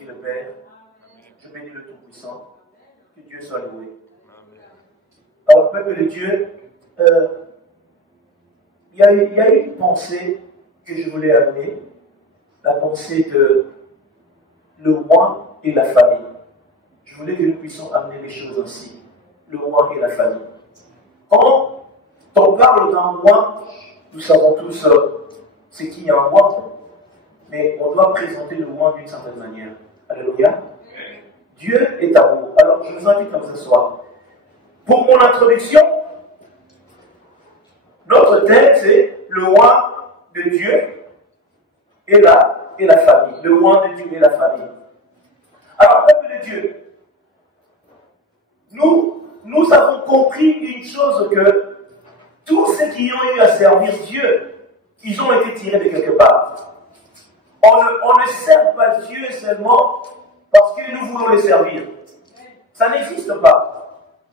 glorifie le Père. Je bénis le Tout-Puissant. Que Dieu soit loué. Alors, peuple de Dieu, il y a une pensée que je voulais amener, la pensée de le roi et la famille. Je voulais que nous puissions amener les choses ainsi, le roi et la famille. Quand on parle d'un roi, nous savons tous ce qu'il y a un roi, mais on doit présenter le roi d'une certaine manière. Alléluia. Dieu est amour. Alors, je vous invite à vous asseoir. Pour mon introduction, notre thème, c'est le roi de Dieu et la famille. Le roi de Dieu et la famille. Alors, peuple de Dieu, nous avons compris une chose, que tous ceux qui ont eu à servir Dieu, ils ont été tirés de quelque part. On ne sert pas Dieu seulement parce que nous voulons le servir. Ça n'existe pas.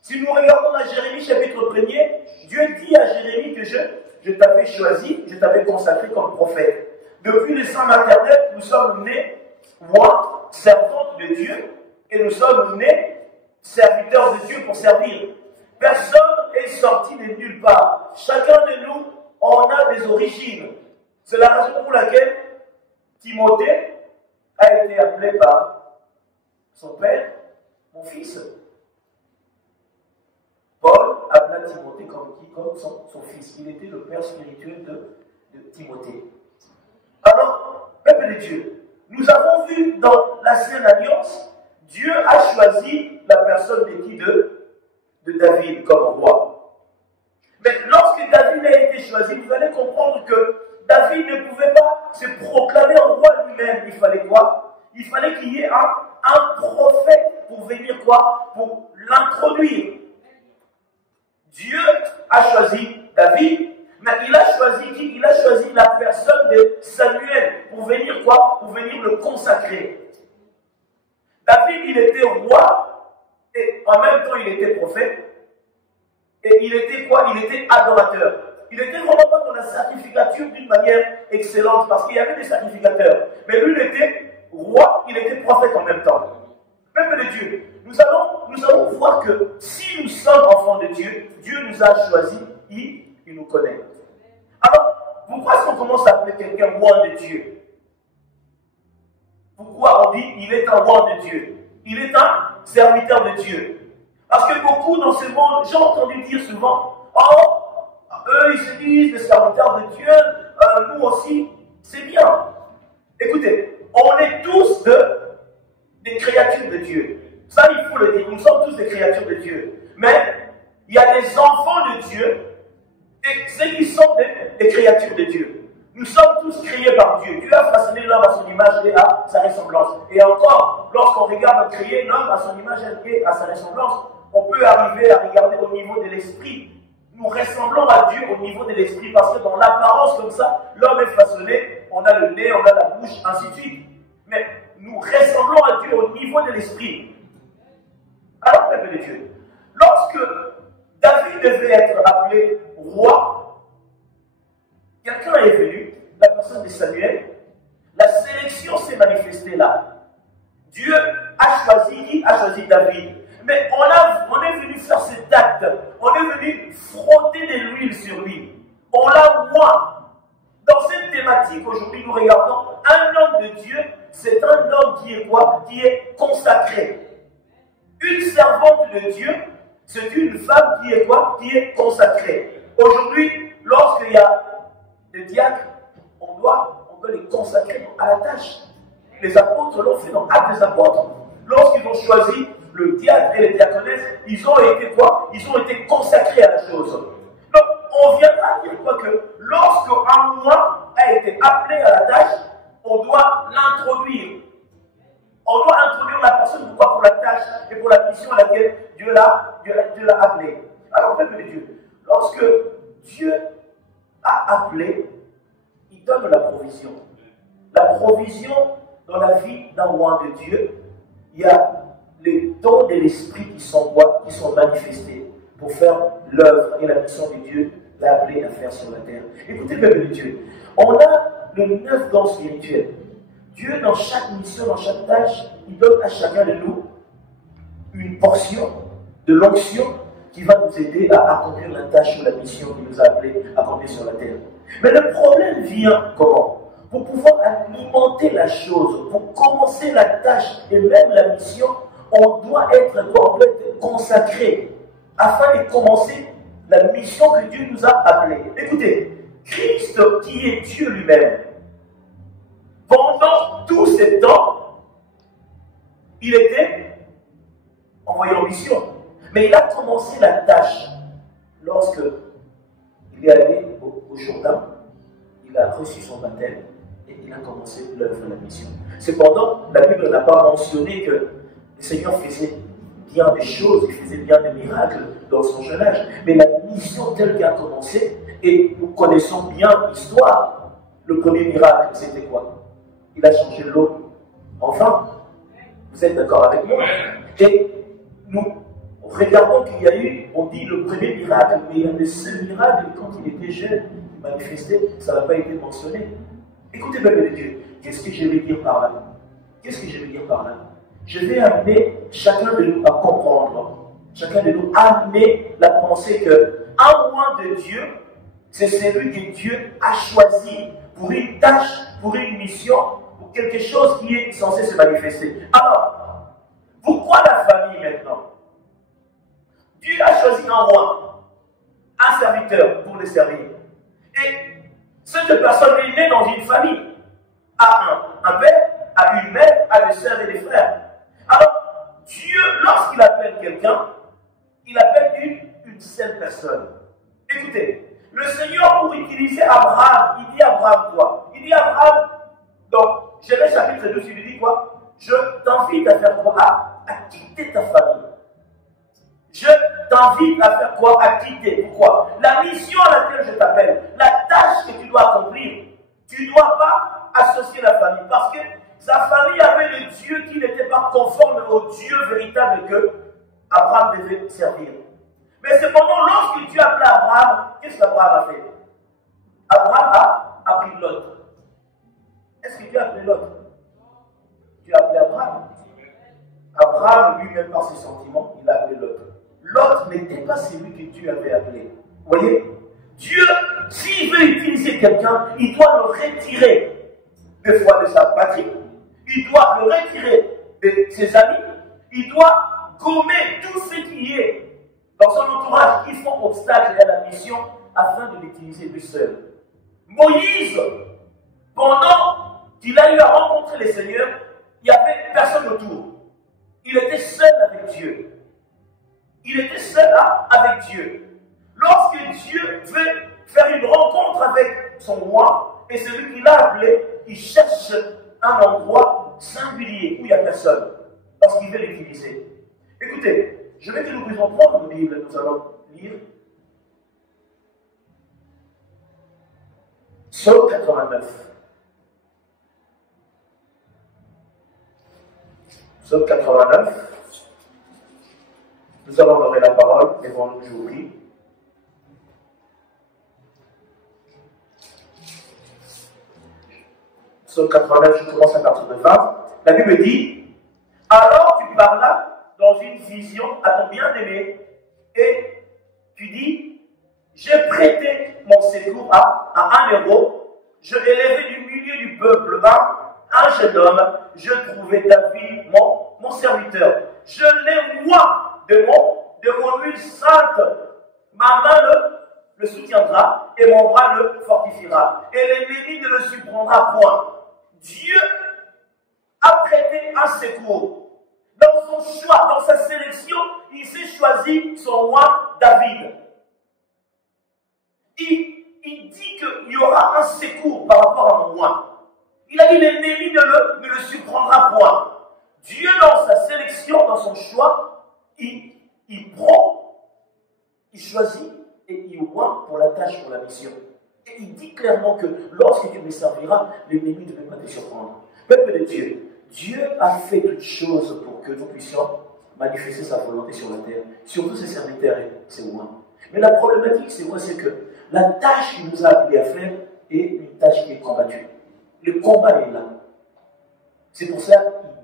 Si nous regardons dans Jérémie chapitre 1er, Dieu dit à Jérémie que je t'avais choisi, je t'avais consacré comme prophète. Depuis le sein maternel, nous sommes nés rois, servantes de Dieu, et nous sommes nés serviteurs de Dieu pour servir. Personne n'est sorti de nulle part. Chacun de nous, on a des origines. C'est la raison pour laquelle Timothée a été appelé par son père, mon fils. Paul appela Timothée comme son fils. Il était le père spirituel de Timothée. Alors, peuple de Dieu, nous avons vu dans l'Ancienne Alliance, Dieu a choisi la personne de qui? De David comme roi. Mais lorsque David a été choisi, vous allez comprendre que David ne pouvait pas se proclamer roi lui-même. Il fallait quoi? Il fallait qu'il y ait un prophète pour venir quoi? Pour l'introduire. Dieu a choisi David, mais il a choisi qui? Il a choisi la personne de Samuel pour venir quoi? Pour venir le consacrer. David, il était roi, et en même temps, il était prophète, et il était quoi? Il était adorateur. Il était vraiment pas dans la sacrificature d'une manière excellente, parce qu'il y avait des sacrificateurs. Mais lui, il était roi, il était prophète en même temps. Peuple de Dieu, nous allons voir que si nous sommes enfants de Dieu, Dieu nous a choisis, il nous connaît. Alors, pourquoi est-ce qu'on commence à appeler quelqu'un roi de Dieu? Pourquoi on dit il est un roi de Dieu? Il est un serviteur de Dieu. Parce que beaucoup dans ce monde, j'ai entendu dire souvent, oh, eux ils se disent des serviteurs de Dieu, nous aussi, c'est bien. Écoutez, on est tous des créatures de Dieu. Ça, il faut le dire, nous sommes tous des créatures de Dieu. Mais il y a des enfants de Dieu et ceux qui sont des créatures de Dieu. Nous sommes tous créés par Dieu. Dieu a façonné l'homme à son image et à sa ressemblance. Et encore, lorsqu'on regarde créer l'homme à son image et à sa ressemblance, on peut arriver à regarder au niveau de l'esprit. Nous ressemblons à Dieu au niveau de l'esprit parce que dans l'apparence comme ça, l'homme est façonné, on a le nez, on a la bouche, ainsi de suite. Mais nous ressemblons à Dieu au niveau de l'esprit. Alors, peuple de Dieu, lorsque David devait être appelé roi, quelqu'un est venu, la personne de Samuel, la sélection s'est manifestée là. Dieu a choisi qui? A choisi David. Mais on est venu faire cet acte, on est venu frotter de l'huile sur lui. On l'a oint. Dans cette thématique, aujourd'hui, nous regardons un homme de Dieu, c'est un homme qui est quoi? Qui est consacré. Une servante de Dieu, c'est une femme qui est quoi? Qui est consacrée. Aujourd'hui, lorsqu'il y a des diacres, on doit les consacrer à la tâche. Les apôtres l'ont fait dans Actes des Apôtres. Lorsqu'ils ont choisi le diacre et les diaconesses, ils ont été quoi? Ils ont été consacrés à la chose. Donc, on viendra dire quoi? Que lorsqu'un roi a été appelé à la tâche, on doit l'introduire. On doit introduire la personne pour la tâche et pour la mission à laquelle Dieu l'a appelé. Alors, peuple de Dieu, lorsque Dieu a appelé, il donne la provision. La provision dans la vie d'un roi de Dieu, il y a les dons de l'esprit qui sont manifestés pour faire l'œuvre et la mission que Dieu l'a appelé à faire sur la terre. Écoutez, peuple de Dieu, on a le 9 dons spirituels. Dieu, dans chaque mission, dans chaque tâche, il donne à chacun de nous une portion de l'onction qui va nous aider à accomplir la tâche ou la mission qu'il nous a appelés à accomplir sur la terre. Mais le problème vient comment? Pour pouvoir alimenter la chose, pour commencer la tâche et même la mission, on doit être consacré afin de commencer la mission que Dieu nous a appelée. Écoutez, Christ qui est Dieu lui-même, pendant tous ces temps, il était envoyé en mission. Mais il a commencé la tâche lorsque il est allé au Jourdain, il a reçu son baptême et il a commencé l'œuvre de la mission. Cependant, la Bible n'a pas mentionné que le Seigneur faisait bien des choses, il faisait bien des miracles dans son jeune âge. Mais la mission telle qu'elle a commencé, et nous connaissons bien l'histoire, le premier miracle, c'était quoi? Il a changé l'eau en vin. Vous êtes d'accord avec moi? Et nous regardons qu'il y a eu, on dit le premier miracle, mais il y a des seuls miracles quand il était jeune, il manifestait, ça n'a pas été mentionné. Écoutez, peuple de Dieu, qu'est-ce que je vais dire par là? Qu'est-ce que je vais dire par là? Je vais amener chacun de nous à comprendre, chacun de nous à amener la pensée que un roi de Dieu, c'est celui que Dieu a choisi pour une tâche, pour une mission, pour quelque chose qui est censé se manifester. Alors, pourquoi la famille maintenant? Dieu a choisi un roi, un serviteur pour le servir. Et cette personne est née dans une famille, a un père, a une mère, a des sœurs et des frères. Alors, Dieu, lorsqu'il appelle quelqu'un, il appelle une seule personne. Écoutez, le Seigneur, pour utiliser Abraham, il dit à Abraham quoi? Il dit à Abraham, dans Genèse chapitre 12, il lui dit quoi? Je t'invite à faire quoi? À quitter ta famille. Je t'invite à faire quoi? À quitter. Pourquoi? La mission à laquelle je t'appelle, la tâche que tu dois accomplir, tu ne dois pas associer la famille. Parce que sa famille avait le Dieu qui n'était pas conforme au Dieu véritable que Abraham devait servir. Mais cependant, lorsque Dieu appelait Abraham, qu'est-ce qu'Abraham a fait? Abraham a pris l'autre. Est-ce que Dieu a appelé l'autre? Dieu a appelé Abraham. Abraham, lui-même, par ses sentiments, il a appelé l'autre. L'autre n'était pas celui que Dieu avait appelé. Vous voyez? Dieu, s'il veut utiliser quelqu'un, il doit le retirer des fois de sa patrie. Il doit le retirer de ses amis. Il doit gommer tout ce qui est dans son entourage qui font obstacle à la mission afin de l'utiliser lui seul. Moïse, pendant qu'il a eu à rencontrer le Seigneur, il n'y avait personne autour. Il était seul avec Dieu. Il était seul avec Dieu. Lorsque Dieu veut faire une rencontre avec son roi, et celui qu'il a appelé, il cherche un endroit singulier où il n'y a personne, parce qu'il veut l'utiliser. Écoutez, je vais que nous puissions prendre une Bible, nous allons lire Psaume 89. Psaume 89. Nous allons honorer la parole devant nous, je vous prie. Psaume 89, je commence à partir de 20. La Bible dit: alors tu parlas dans une vision à ton bien-aimé, et tu dis: j'ai prêté mon secours à un héros, je l'ai élevé du milieu du peuple, un jeune homme, je trouvais David, mon serviteur. Je l'ai moi de mon huile sainte. Ma main le soutiendra et mon bras le fortifiera. Et l'ennemi ne le surprendra point. Dieu a prêté un secours. Dans son choix, dans sa sélection, il s'est choisi son roi David. Il dit qu'il y aura un secours par rapport à mon roi. Il a dit l'ennemi ne le surprendra point. Dieu, dans sa sélection, dans son choix, il prend, il choisit et il voit pour la tâche, pour la mission. Et il dit clairement que lorsque tu me serviras, l'ennemi ne peut pas te surprendre. Peuple de Dieu, Dieu a fait toutes choses pour que nous puissions manifester sa volonté sur la terre, surtout ses serviteurs et ses rois. Mais la problématique, c'est quoi? C'est que la tâche qu'il nous a appelé à faire est une tâche qui est combattue. Le combat est là. C'est pour ça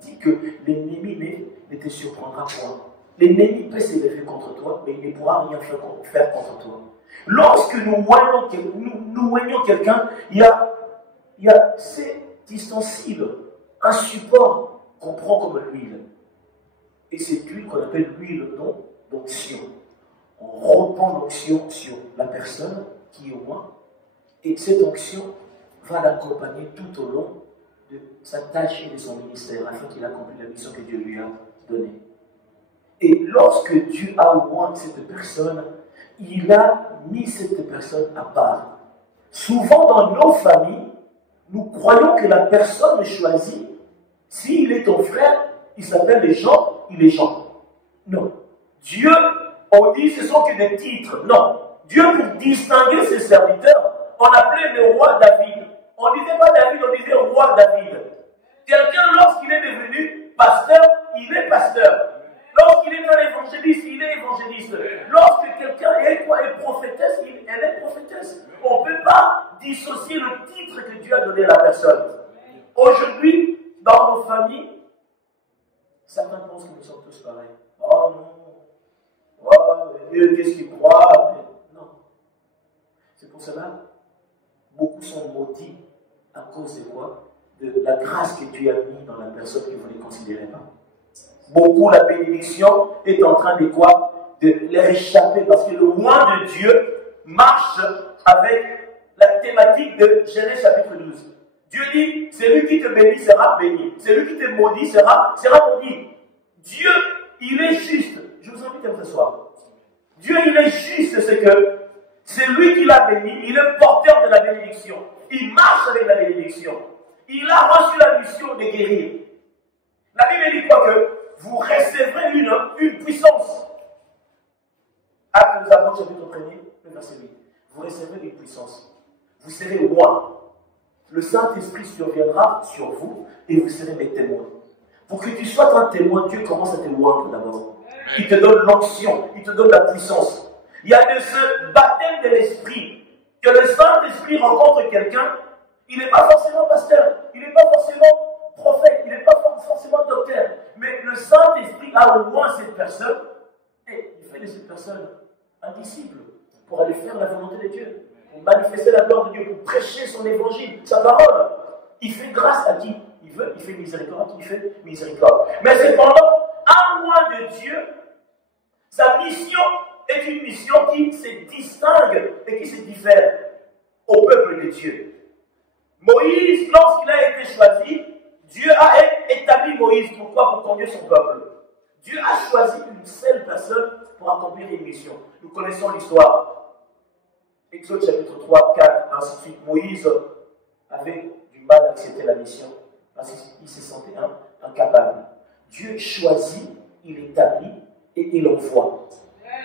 qu'il dit que l'ennemi ne te surprendra point. L'ennemi peut s'élever contre toi, mais il ne pourra rien faire contre toi. Lorsque nous voyons quelqu'un, il y a cet ustensile, un support qu'on prend comme l'huile. Et c'est l'huile qu'on appelle l'huile d'onction. On reprend l'onction sur la personne qui est loin, et cette onction va l'accompagner tout au long de sa tâche et de son ministère, afin qu'il accomplisse la mission que Dieu lui a donnée. Et lorsque Dieu a oint cette personne, il a mis cette personne à part. Souvent dans nos familles, nous croyons que la personne choisie, s'il est ton frère, il s'appelle les gens, il est Jean. Non. Dieu, on dit ce sont que des titres. Non. Dieu, pour distinguer ses serviteurs, on appelait le roi David. On ne disait pas David, on disait roi David. Quelqu'un, lorsqu'il est devenu pasteur, il est pasteur. Lorsqu'il est un évangéliste, il est évangéliste. Lorsque quelqu'un est prophétesse, elle est prophétesse. On ne peut pas dissocier le titre que Dieu a donné à la personne. Aujourd'hui, dans nos familles, certains pensent que nous sommes tous pareils. Oh non. Oh, Dieu, qu'est-ce qu'il croit? Mais non. C'est pour cela, beaucoup sont maudits à cause de quoi? De la grâce que Dieu a mis dans la personne que vous ne considérez pas. Beaucoup, la bénédiction est en train de quoi? De les échapper, parce que le roi de Dieu marche avec la thématique de Genèse chapitre 12. Dieu dit, celui qui te bénit sera béni, celui qui te maudit sera maudit. Dieu, il est juste. Je vous invite à vous asseoir. Dieu, il est juste, c'est que c'est lui qui l'a béni, il est porteur de la bénédiction. Il marche avec la bénédiction. Il a reçu la mission de guérir. La Bible dit quoi? Que vous recevrez une puissance. Actes des Apôtres, chapitre 1er, le verset 8. Vous recevrez une puissance. Vous serez loin. Le Saint-Esprit surviendra sur vous et vous serez mes témoins. Pour que tu sois un témoin, Dieu commence à te loindre d'abord. Il te donne l'onction, il te donne la puissance. Il y a de ce baptême de l'Esprit, que le Saint-Esprit rencontre quelqu'un, il n'est pas forcément pasteur, il n'est pas forcément prophète, il n'est pas forcément docteur, mais le Saint-Esprit a au moins cette personne, et il fait de cette personne un disciple, pour aller faire la volonté de Dieu, pour manifester la gloire de Dieu, pour prêcher son évangile, sa parole. Il fait grâce à qui il veut, il fait miséricorde, il fait miséricorde. Mais cependant, à loin de Dieu, sa mission est une mission qui se distingue et qui se diffère au peuple de Dieu. Moïse, lorsqu'il a été choisi, Dieu a établi Moïse. Pourquoi? Pour conduire son peuple. Dieu a choisi une seule personne pour accomplir une mission. Nous connaissons l'histoire. Exode chapitre 3, 4, ainsi de suite. Moïse avait du mal à accepter la mission parce qu'il se sentait incapable. Dieu choisit, il établit et il envoie.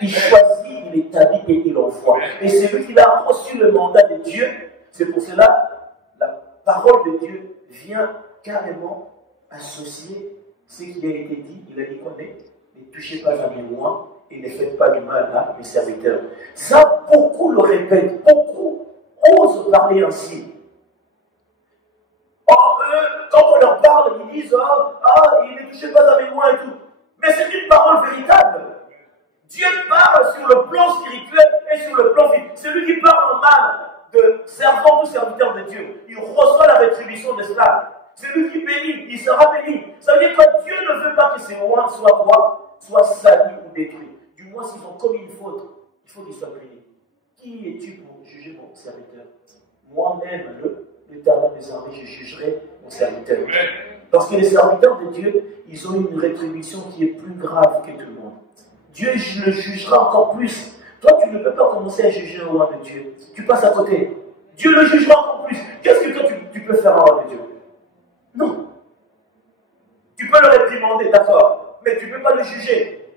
Il choisit, il établit et il envoie. Et c'est lui qui a reçu le mandat de Dieu. C'est pour cela la parole de Dieu vient carrément associer ce qui a été dit. Il a dit quoi? Ne touchez pas à mes loin et ne faites pas du mal à mes serviteurs. Ça, beaucoup le répètent, beaucoup osent parler ainsi. Or, quand on leur parle, ils disent ne touchez pas à mes loin et tout. Mais c'est une parole véritable. Dieu parle sur le plan spirituel et sur le plan physique. Celui qui parle en mal de servant ou serviteur de Dieu, il reçoit la rétribution de cela. Celui qui bénit, il sera béni. Ça veut dire que Dieu ne veut pas que ses lois soient quoi? Soient salis ou détruits. Du moins, s'ils ont commis une faute, il faut qu'ils soient bénis. Qui es-tu pour juger mon serviteur? Moi-même, l'Éternel des armées, je jugerai mon serviteur. Parce que les serviteurs de Dieu, ils ont une rétribution qui est plus grave que tout le monde. Dieu le jugera encore plus. Toi, tu ne peux pas commencer à juger un roi de Dieu. Tu passes à côté. Dieu le jugera encore plus. Qu'est-ce que toi, tu peux faire un roi de Dieu? Non. Tu peux le réprimander, d'accord, mais tu ne peux pas le juger.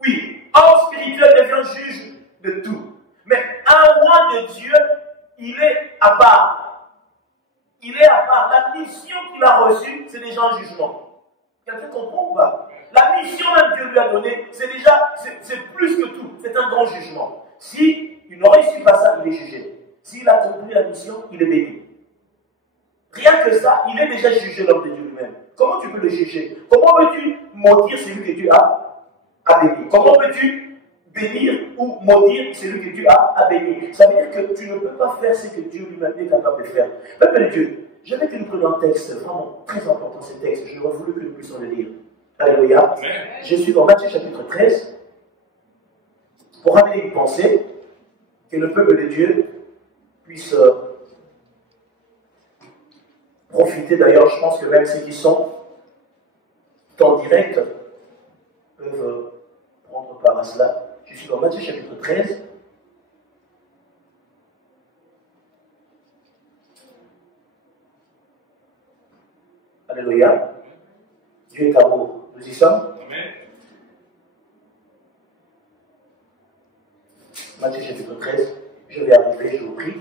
Oui, homme spirituel devient juge de tout. Mais un roi de Dieu, il est à part. Il est à part. La mission qu'il a reçue, c'est déjà un jugement. Quelqu'un comprend ou pas? La mission même que Dieu lui a donnée, c'est déjà, c'est plus que tout. C'est un grand jugement. Si il ne réussit pas ça, il est jugé. S'il a accompli la mission, il est béni. Rien que ça, il est déjà jugé l'homme de Dieu lui-même. Comment tu peux le juger? Comment peux-tu maudire celui que Dieu a béni? Comment peux-tu bénir ou maudire celui que Dieu a béni? Ça veut dire que tu ne peux pas faire ce que Dieu lui-même est capable de faire. Peuple de Dieu, j'aimerais que nous prenions un texte vraiment très important, ce texte. Je voulais voulu que nous puissions le lire. Alléluia. Je suis dans Matthieu chapitre 13 pour amener une pensée que le peuple de Dieu puisse profiter. D'ailleurs, je pense que même ceux qui sont en direct peuvent prendre part à cela. Je suis dans Matthieu chapitre 13. Alléluia. Dieu est amour. Nous y sommes. Amen. Matthieu chapitre 13. Je vais arriver, je vous prie.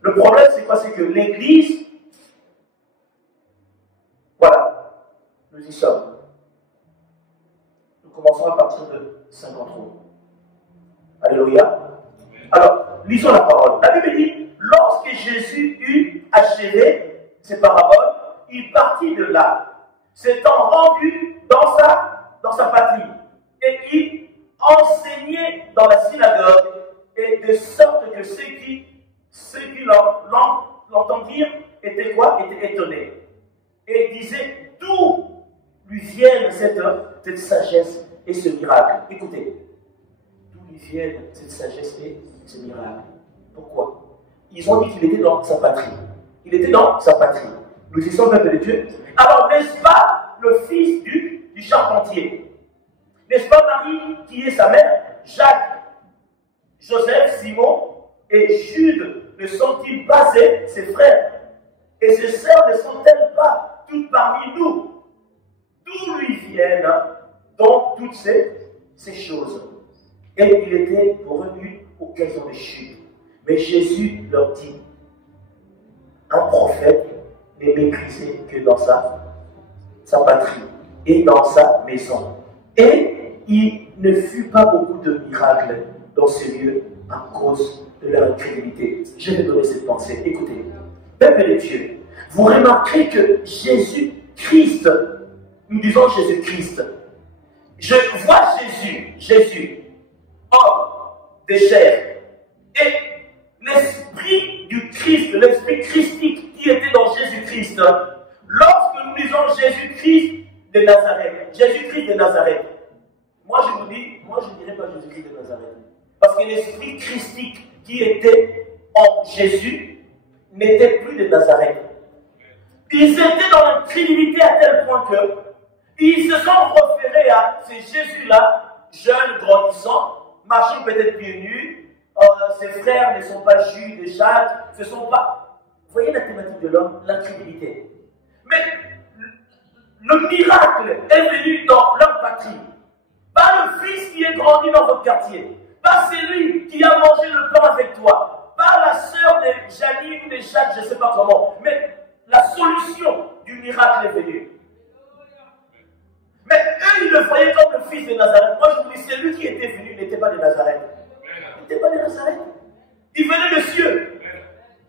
Le problème, c'est quoi? C'est que l'Église, voilà, nous y sommes. Nous commençons à partir de 53. Alléluia. Alors, lisons la parole. La Bible dit, lorsque Jésus eut achevé ses paraboles, il partit de là, s'étant rendu dans sa patrie, et il enseignait dans la synagogue, et de sorte que ceux qui l'entendirent étaient quoi? Étaient étonnés. Et disaient, d'où lui viennent cette sagesse et ce miracle? Écoutez, d'où lui viennent cette sagesse et ce miracle? Pourquoi? Ils ont dit qu'il était dans sa patrie. Il était dans sa patrie. Nous y sommes, peuple de Dieu. Alors, n'est-ce pas le fils du charpentier? N'est-ce pas Marie qui est sa mère? Jacques, Joseph, Simon et Jude ne sont-ils pas ses frères? Et ses sœurs ne sont-elles pas toutes parmi nous? D'où lui viennent donc toutes ces choses? Et il était revenu auxquels ont des chutes. Mais Jésus leur dit, un prophète n'est méprisé que dans sa patrie et dans sa maison. Et il ne fut pas beaucoup de miracles dans ces lieux à cause de leur incrédulité. Je vais donner cette pensée. Écoutez, peuple de Dieu, vous remarquerez que Jésus-Christ, nous disons Jésus-Christ, je vois Jésus, homme de chair, et l'esprit du Christ, l'esprit christique qui était dans Jésus-Christ, lorsque nous disons Jésus-Christ de Nazareth, Jésus-Christ de Nazareth, moi je ne dirais pas Jésus-Christ de Nazareth, parce que l'esprit christique qui était en Jésus n'était plus de Nazareth. Ils étaient dans l'incrédulité à tel point que ils se sont référés à ces Jésus-là, jeunes, grandissants, marchant peut-être pieds nus. Ses frères ne sont pas Jules et Jacques, ce sont pas. Vous voyez la thématique de l'homme, l'incrédulité. Mais le miracle est venu dans leur patrie. Pas le fils qui est grandi dans votre quartier. Pas celui qui a mangé le pain avec toi. Pas la sœur de Janine ou de Jacques, je ne sais pas comment. Mais la solution du miracle est venue. Mais eux, ils le voyaient comme le fils de Nazareth. Moi, je vous dis, c'est lui qui était venu, il n'était pas de Nazareth. Il n'était pas de Nazareth. Il venait de cieux.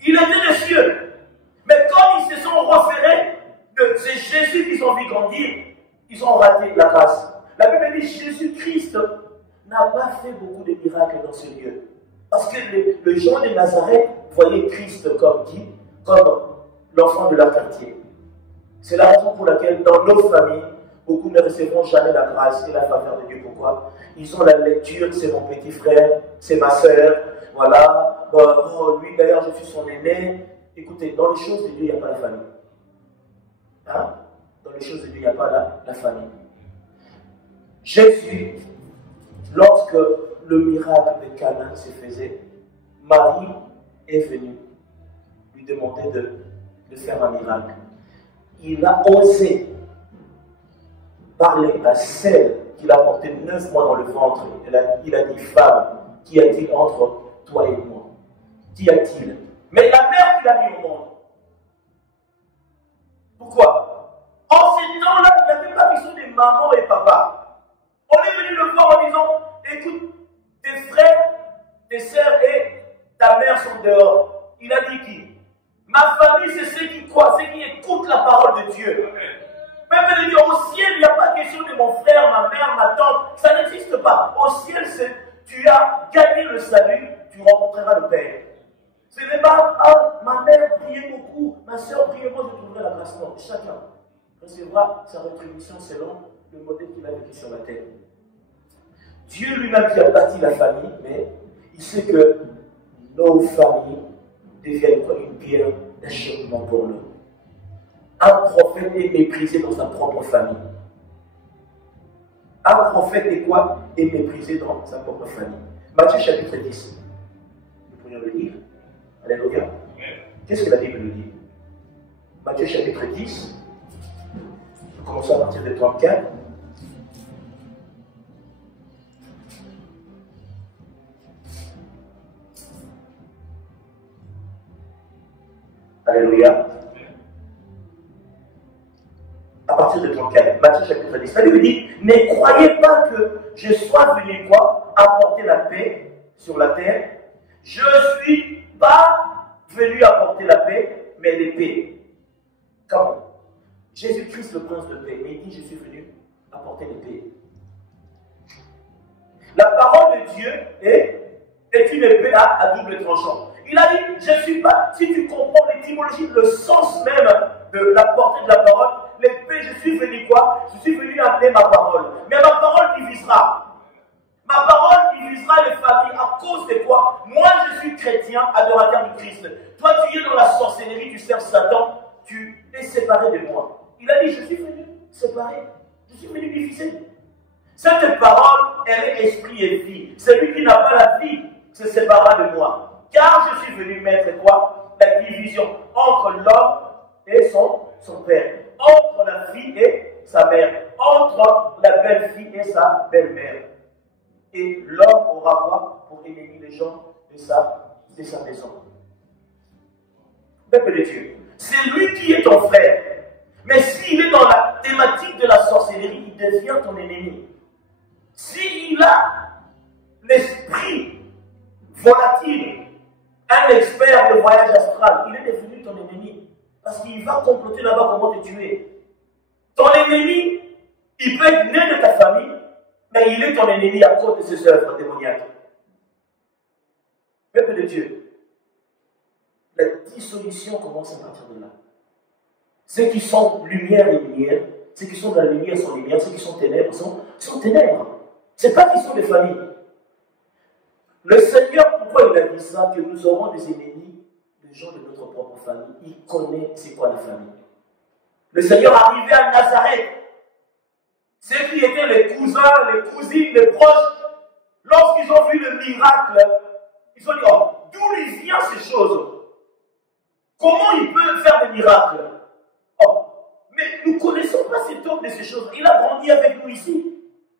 Il était de cieux. Mais quand ils se sont référés de ces Jésus qu'ils ont vu grandir, ils ont raté la grâce. La Bible dit Jésus-Christ n'a pas fait beaucoup de miracles dans ce lieu. Parce que les gens de Nazareth voyaient Christ comme qui? Comme l'enfant de leur quartier. C'est la raison pour laquelle dans nos familles, beaucoup ne recevront jamais la grâce et la faveur de Dieu. Pourquoi? Ils ont la lecture, c'est mon petit frère, c'est ma soeur, voilà. Lui d'ailleurs, je suis son aîné. Écoutez, dans les choses de Dieu, il n'y a pas la famille. Hein? Dans les choses de Dieu, il n'y a pas la famille. Jésus, lorsque le miracle de Cana se faisait, Marie est venue lui demander de faire un miracle. Il a osé parler à celle qu'il a porté 9 mois dans le ventre. Il a dit, femme, qu'y a-t-il entre toi et moi? Qu'y a-t-il? Mais la mère qu'il a mis au monde. Pourquoi? En ces temps-là, il n'y avait pas besoin de maman et papa. On est venu le voir en disant, écoute, tes frères, tes sœurs et ta mère sont dehors. Il a dit qui? Ma famille, c'est ceux qui croient, ceux qui écoutent la parole de Dieu. Même il dit, au ciel, il n'y a pas question de mon frère, ma mère, ma tante. Ça n'existe pas. Au ciel, c'est tu as gagné le salut, tu rencontreras le Père. Ce n'est pas, ah, ma mère priait beaucoup, ma soeur priait moi, je trouverai la grâce. Non, chacun recevra sa rétribution selon le modèle qu'il a vécu sur la terre. Dieu lui-même qui a bâti la famille, mais il sait que nos familles deviennent comme une pierre d'achoppement pour nous. Un prophète est méprisé dans sa propre famille. Un prophète est quoi? Est méprisé dans sa propre famille. Matthieu chapitre 10. Nous pourrions le lire. Alléluia. Qu'est-ce que la Bible nous dit? Matthieu chapitre 10. Nous commençons à partir de 34. Alléluia. À partir de 34, Matthieu chapitre 10. La Bible dit, ne croyez pas que je sois venu quoi? Apporter la paix sur la terre. Je ne suis pas venu apporter la paix, mais l'épée. Comment? Jésus-Christ, le prince de paix, mais il dit, je suis venu apporter l'épée. La parole de Dieu est une épée à double tranchant. Il a dit, je ne suis pas, si tu comprends l'étymologie, le sens même de la portée de la parole, l'épée, je suis venu quoi? Je suis venu amener ma parole. Mais ma parole divisera. Ma parole divisera les familles à cause de quoi? Moi, je suis chrétien, adorateur du Christ. Toi, tu es dans la sorcellerie, tu sers Satan, tu es séparé de moi. Il a dit, je suis venu séparer. Je suis venu diviser. Cette parole, elle est esprit et vie. Celui qui n'a pas la vie se séparera de moi. Car je suis venu mettre quoi? La division entre l'homme et son père. Entre la fille et sa mère. Entre la belle-fille et sa belle-mère. Et l'homme aura quoi? Pour ennemi les gens de sa maison. Peuple de Dieu. C'est lui qui est ton frère. Mais s'il est dans la thématique de la sorcellerie, il devient ton ennemi. S'il a l'esprit volatile, un expert de voyage astral, il est devenu ton ennemi. Parce qu'il va comploter là-bas comment te tuer. Ton ennemi, il peut être né de ta famille, mais il est ton ennemi à cause de ses œuvres démoniaques. Peuple de Dieu, la dissolution commence à partir de là. Ceux qui sont lumière et lumière, ceux qui sont dans la lumière sont lumière, ceux qui sont ténèbres sont ténèbres. Ce n'est pas qu'ils sont des familles. Le Seigneur, pourquoi il a dit ça? Que nous aurons des ennemis, des gens de notre propre famille. Il connaît c'est quoi la famille. Le Seigneur arrivait à Nazareth. Ceux qui étaient les cousins, les cousines, les proches, lorsqu'ils ont vu le miracle, ils ont dit, oh, d'où il vient ces choses? Comment il peut faire des miracles? Oh, mais nous ne connaissons pas cet homme de ces choses. Il a grandi avec nous ici.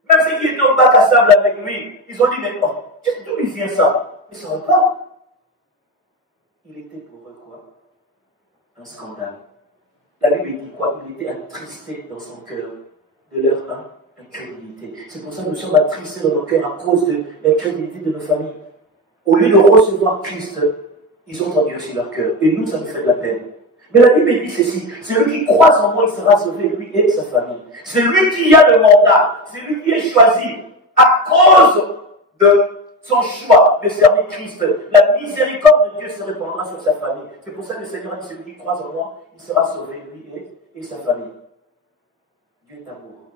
Même ceux qui étaient au bac à sable avec lui, ils ont dit, mais oh, d'où il vient ça? Ils ne savent pas. Il était pour eux quoi? Un scandale. La Bible dit quoi? Il était attristé dans son cœur de leur incrédulité. C'est pour ça que nous sommes attristés dans nos cœurs à cause de l'incrédulité de nos familles. Au lieu de recevoir Christ, ils ont endurci leur cœur. Et nous, ça nous fait de la peine. Mais la Bible dit ceci, celui qui croise en moi, il sera sauvé, lui et sa famille. C'est lui qui a le mandat, c'est lui qui est choisi à cause de son choix de servir Christ. La miséricorde de Dieu se répandra sur sa famille. C'est pour ça que le Seigneur dit, celui qui croise en moi, il sera sauvé, lui et sa famille. Dieu est amour.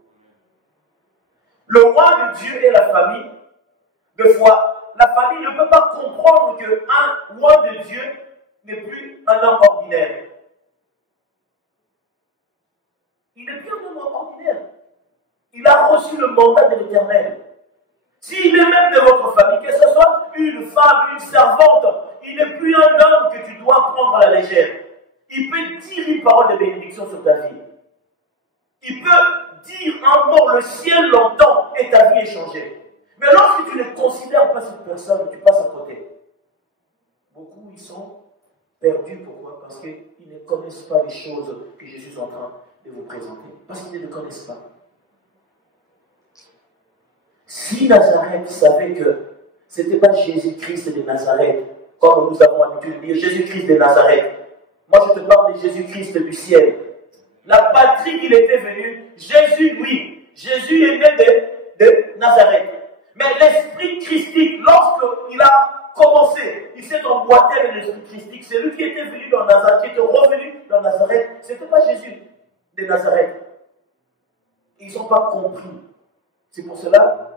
Le roi de Dieu et la famille, deux fois, la famille ne peut pas comprendre qu'un roi de Dieu n'est plus un homme ordinaire. Il n'est plus un homme ordinaire. Il a reçu le mandat de l'Éternel. S'il est même de votre famille, que ce soit une femme, une servante, il n'est plus un homme que tu dois prendre à la légère. Il peut dire une parole de bénédiction sur ta vie. Il peut dire un mot, le ciel l'entend et ta vie est changée. Mais lorsque tu ne considères pas cette personne, tu passes à côté. Beaucoup, ils sont perdus. Pourquoi? Parce qu'ils ne connaissent pas les choses que je suis en train de vous présenter. Parce qu'ils ne connaissent pas. Si Nazareth savait que ce n'était pas Jésus-Christ de Nazareth comme nous avons l'habitude de dire Jésus-Christ de Nazareth. Moi, je te parle de Jésus-Christ du ciel. La patrie qu'il était venu, Jésus, oui. Jésus est né de Nazareth. Mais l'esprit christique, lorsqu'il a commencé, il s'est emboîté avec l'esprit christique. C'est lui qui était venu dans Nazareth, qui était revenu dans Nazareth. Ce n'était pas Jésus de Nazareth. Ils n'ont pas compris. C'est pour cela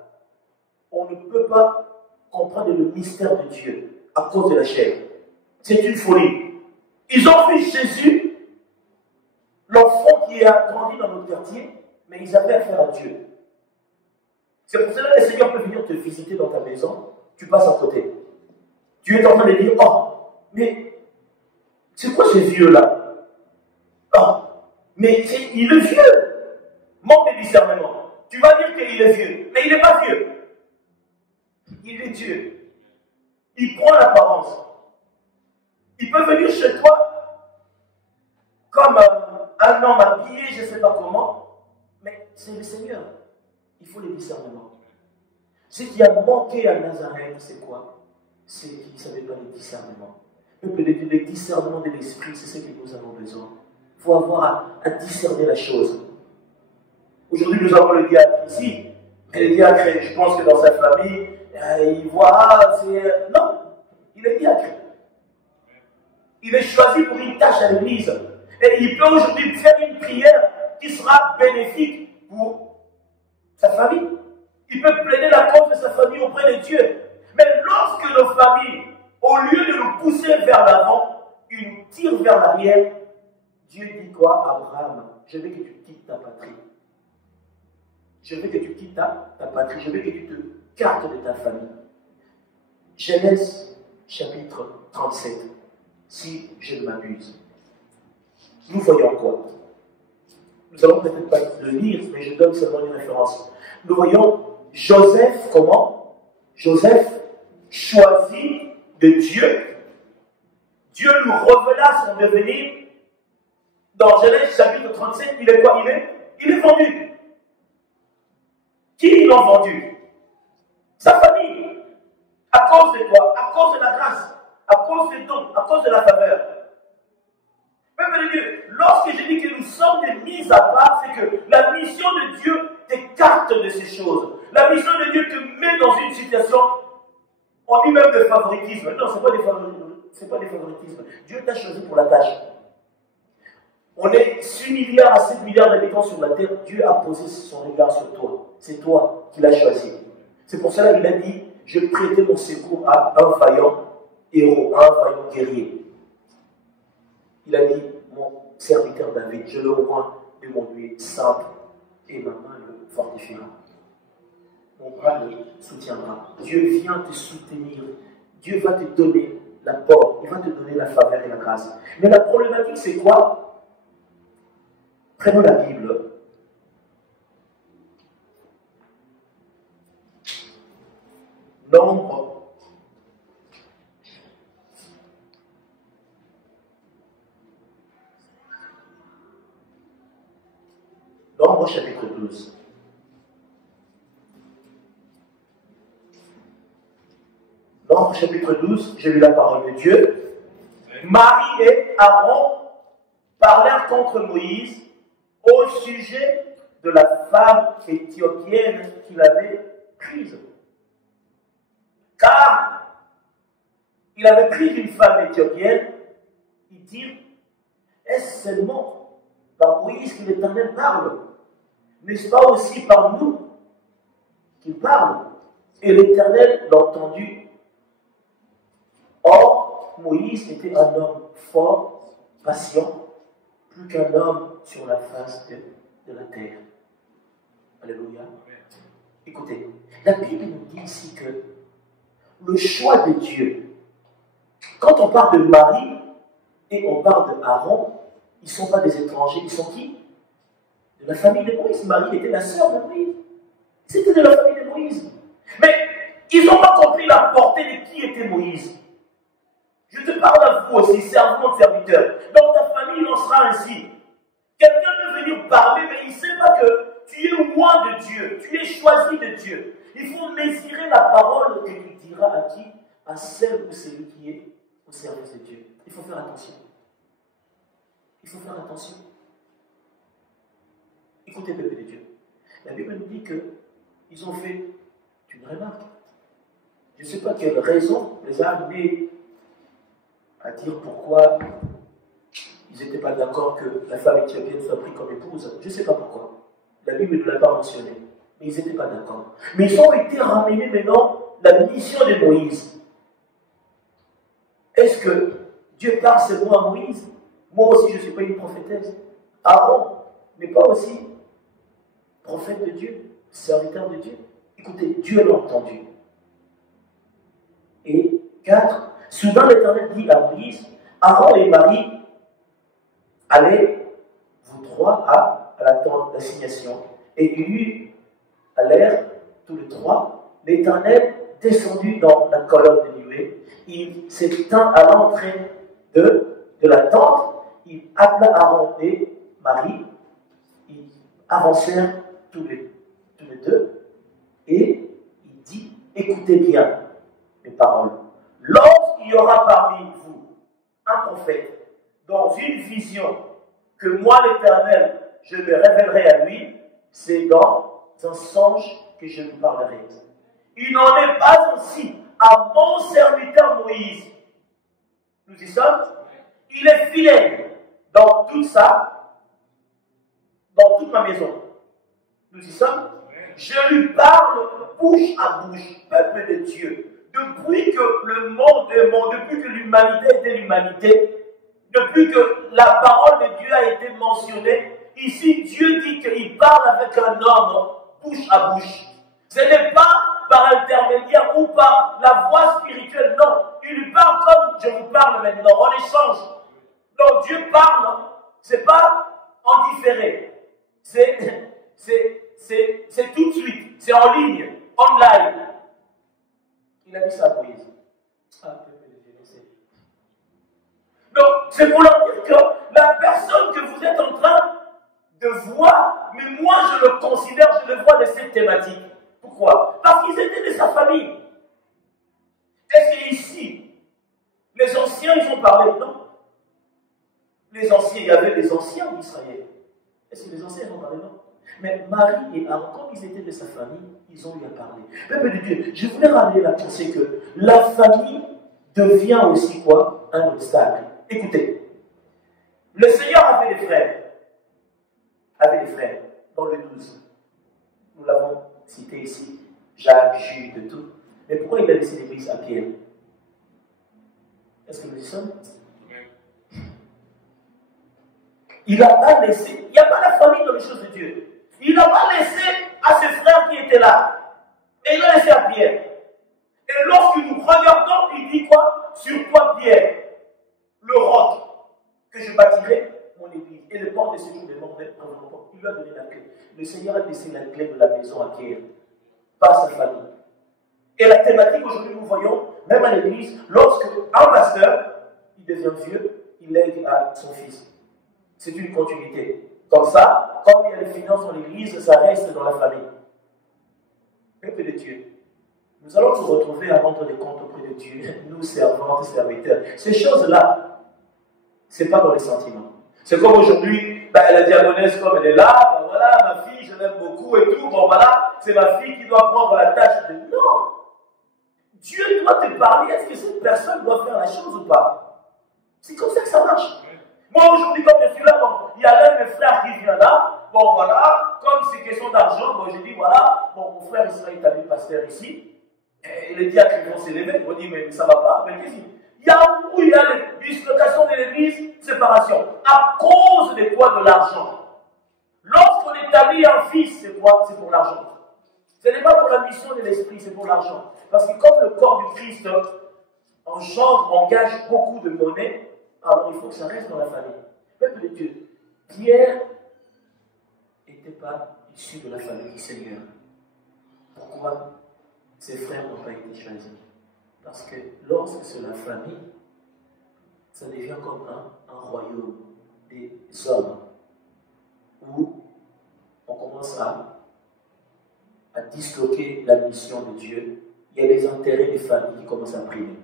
on ne peut pas comprendre le mystère de Dieu à cause de la chair. C'est une folie. Ils ont vu Jésus, l'enfant qui a grandi dans notre quartier, mais ils avaient affaire à Dieu. C'est pour cela que le Seigneur peut venir te visiter dans ta maison, tu passes à côté. Tu es en train de dire, oh, mais c'est quoi ce vieux-là? Oh, mais il est vieux. Manque de discernement. Tu vas dire qu'il est vieux, mais il n'est pas vieux. Il est Dieu. Il prend l'apparence. Il peut venir chez toi comme un homme habillé, je ne sais pas comment, mais c'est le Seigneur. Il faut le discernement. Ce qui a manqué à Nazareth, c'est quoi? C'est qu'il ne savait pas le discernement. Le discernement de l'esprit, c'est ce que nous avons besoin. Il faut avoir à discerner la chose. Aujourd'hui, nous avons le diacre ici. Et le diacre, je pense que dans sa famille, il voit, non, il est diacre. Il est choisi pour une tâche à l'église. Et il peut aujourd'hui faire une prière qui sera bénéfique pour sa famille. Il peut plaider la cause de sa famille auprès de Dieu. Mais lorsque nos familles, au lieu de nous pousser vers l'avant, ils nous tirent vers l'arrière, Dieu dit quoi à Abraham? Je veux que tu quittes ta patrie. Je veux que tu quittes ta patrie. Je veux que tu te cartes de ta famille. Genèse chapitre 37. Si je ne m'abuse. Nous voyons quoi? Nous allons peut-être pas le lire, mais je donne seulement une référence. Nous voyons Joseph, comment? Joseph choisi de Dieu. Dieu lui révéla son devenir. Dans Genèse chapitre 37, il est quoi? Il est vendu. Qui l'ont vendu? Sa famille. À cause de quoi? À cause de la grâce. À cause des dons. À cause de la faveur. Peuple de Dieu, lorsque je dis que nous sommes des mises à part, c'est que la mission de Dieu t'écarte de ces choses. La mission de Dieu te met dans une situation, on dit même de favoritisme. Non, ce n'est pas des favoritismes. Dieu t'a choisi pour la tâche. On est 6 milliards à 7 milliards d'habitants sur la terre. Dieu a posé son regard sur toi. C'est toi qui l'as choisi. C'est pour cela qu'il a dit, je prêtais mon secours à un vaillant héros, à un vaillant guerrier. Il a dit, mon serviteur David, je le rends de mon huile simple et ma main le fortifiera. Mon bras le soutiendra. Dieu vient te soutenir. Dieu va te donner l'apport. Il va te donner la faveur et la grâce. Mais la problématique, c'est quoi? Prenons la Bible. Nombre chapitre 12. Nombre chapitre 12, j'ai lu la parole de Dieu. Marie et Aaron parlèrent contre Moïse au sujet de la femme éthiopienne qu'il avait prise. Car il avait pris une femme éthiopienne, ils dirent, est-ce seulement par Moïse que l'Éternel parle? N'est-ce pas aussi par nous qu'il parle? Et l'Éternel l'a entendu. Or, Moïse était un homme fort, patient, plus qu'un homme sur la face de la terre. Alléluia. Écoutez, la Bible nous dit ici que le choix de Dieu, quand on parle de Marie et on parle d'Aaron, ils ne sont pas des étrangers, ils sont qui? De la famille de Moïse. Marie était la sœur de Moïse. C'était de la famille de Moïse. Mais ils n'ont pas compris la portée de qui était Moïse. Je te parle à vous aussi, servant, serviteur. Dans ta famille, il en sera ainsi. Quelqu'un peut venir parler, mais il ne sait pas que tu es loin de Dieu. Tu es choisi de Dieu. Il faut mesurer la parole que tu diras à qui? À celle ou celui qui est au service de Dieu. Il faut faire attention. Il faut faire attention. Écoutez, peuple de Dieu. La Bible nous dit qu'ils ont fait une remarque. Je ne sais pas quelle raison les a amenés à dire pourquoi ils n'étaient pas d'accord que la femme éthiopienne soit prise comme épouse. Je ne sais pas pourquoi. La Bible ne l'a pas mentionné. Mais ils n'étaient pas d'accord. Mais ils ont été ramenés maintenant la mission de Moïse. Est-ce que Dieu parle seulement à Moïse? Moi aussi, je ne suis pas une prophétesse. Aaron n'est pas aussi prophète de Dieu, serviteur de Dieu. Écoutez, Dieu l'a entendu. Et 4, soudain l'Éternel dit à Moïse, Aaron et Marie, allez, vous trois, à la tente d'assignation. Et ils allèrent, tous les trois, l'Éternel descendu dans la colonne de nuée. Il s'éteint à l'entrée de la tente. Il appela Aaron et Marie. Ils avancèrent tous les deux. Et il dit, écoutez bien mes paroles. Lorsqu'il y aura parmi vous un prophète dans une vision que moi l'Éternel, je le révélerai à lui, c'est dans un songe que je vous parlerai. Il n'en est pas ainsi à mon serviteur Moïse. Nous y sommes. Il est fidèle dans tout ça, dans toute ma maison. Nous y sommes. Je lui parle bouche à bouche, peuple de Dieu. Depuis que le monde est monde, depuis que l'humanité était l'humanité, depuis que la parole de Dieu a été mentionnée, ici Dieu dit qu'il parle avec un homme bouche à bouche. Ce n'est pas par intermédiaire ou par la voix spirituelle, non. Il lui parle comme je vous parle maintenant, on échange. Donc Dieu parle, c'est pas en différé, c'est tout de suite, c'est en ligne, online. Il a dit ça à Moïse. Donc, c'est pour leur dire que la personne que vous êtes en train de voir, mais moi je le considère, je le vois de cette thématique. Pourquoi? Parce qu'ils étaient de sa famille. Est-ce qu'ici, les anciens, ils ont parlé? Non. Les anciens, il y avait les anciens d'Israël. Est-ce que les anciens, ils ont parlé? Non. Mais Marie et Aaron, comme ils étaient de sa famille, ils ont eu à parler. Peuple de Dieu, je voulais ramener la pensée que la famille devient aussi quoi? Un obstacle. Écoutez, le Seigneur avait des frères. Dans le 12. Nous l'avons cité ici. Jacques, Jude, tout. Mais pourquoi il a laissé l'église à Pierre? Est-ce que nous y sommes? Il n'a pas laissé. Il n'y a pas la famille dans les choses de Dieu. Il n'a pas laissé à ses frères qui étaient là. Et il a laissé à Pierre. Et lorsque nous regardons, il dit quoi? Sur toi, Pierre, le roc que je bâtirai mon église. Et le port de ce jour des morts d'être il lui a donné la clé. Le Seigneur a laissé la clé de la maison à Pierre, pas sa famille. Et la thématique aujourd'hui, nous voyons, même à l'église, lorsque un pasteur, il devient vieux, il lègue à son fils. C'est une continuité. Comme ça, comme il y a les finances dans l'église, ça reste dans la famille. Peuple de Dieu, nous allons nous retrouver à rendre des comptes auprès de Dieu, nous servantes, serviteurs. Ces choses-là, ce n'est pas dans les sentiments. C'est comme aujourd'hui, la diaconesse, comme elle est là, ben voilà, ma fille, je l'aime beaucoup et tout, bon voilà, c'est ma fille qui doit prendre la tâche de... Non! Dieu doit te parler, est-ce que cette personne doit faire la chose ou pas? C'est comme ça que ça marche. Moi aujourd'hui, comme je suis là, bon, il y a l'un de mes frères qui vient là, bon voilà, comme c'est question d'argent, bon je dis voilà, bon mon frère il sera établi pasteur ici, et les diacres vont s'élever, on dit mais ça ne va pas, mais qu'est-ce qu'il dit? Il y a où il y a les dislocations de l'église, séparation, à cause de quoi? De l'argent. Lorsqu'on établit un fils, c'est quoi? C'est pour l'argent. Ce n'est pas pour la mission de l'esprit, c'est pour l'argent. Parce que comme le corps du Christ engage beaucoup de monnaie, alors il faut que ça reste dans la famille. Peuple de Dieu, Pierre n'était pas issu de la famille du Seigneur. Pourquoi ses frères n'ont pas été choisis? Parce que lorsque c'est la famille, ça devient comme un royaume des hommes où on commence à disloquer la mission de Dieu. Il y a les intérêts des familles qui commencent à primer.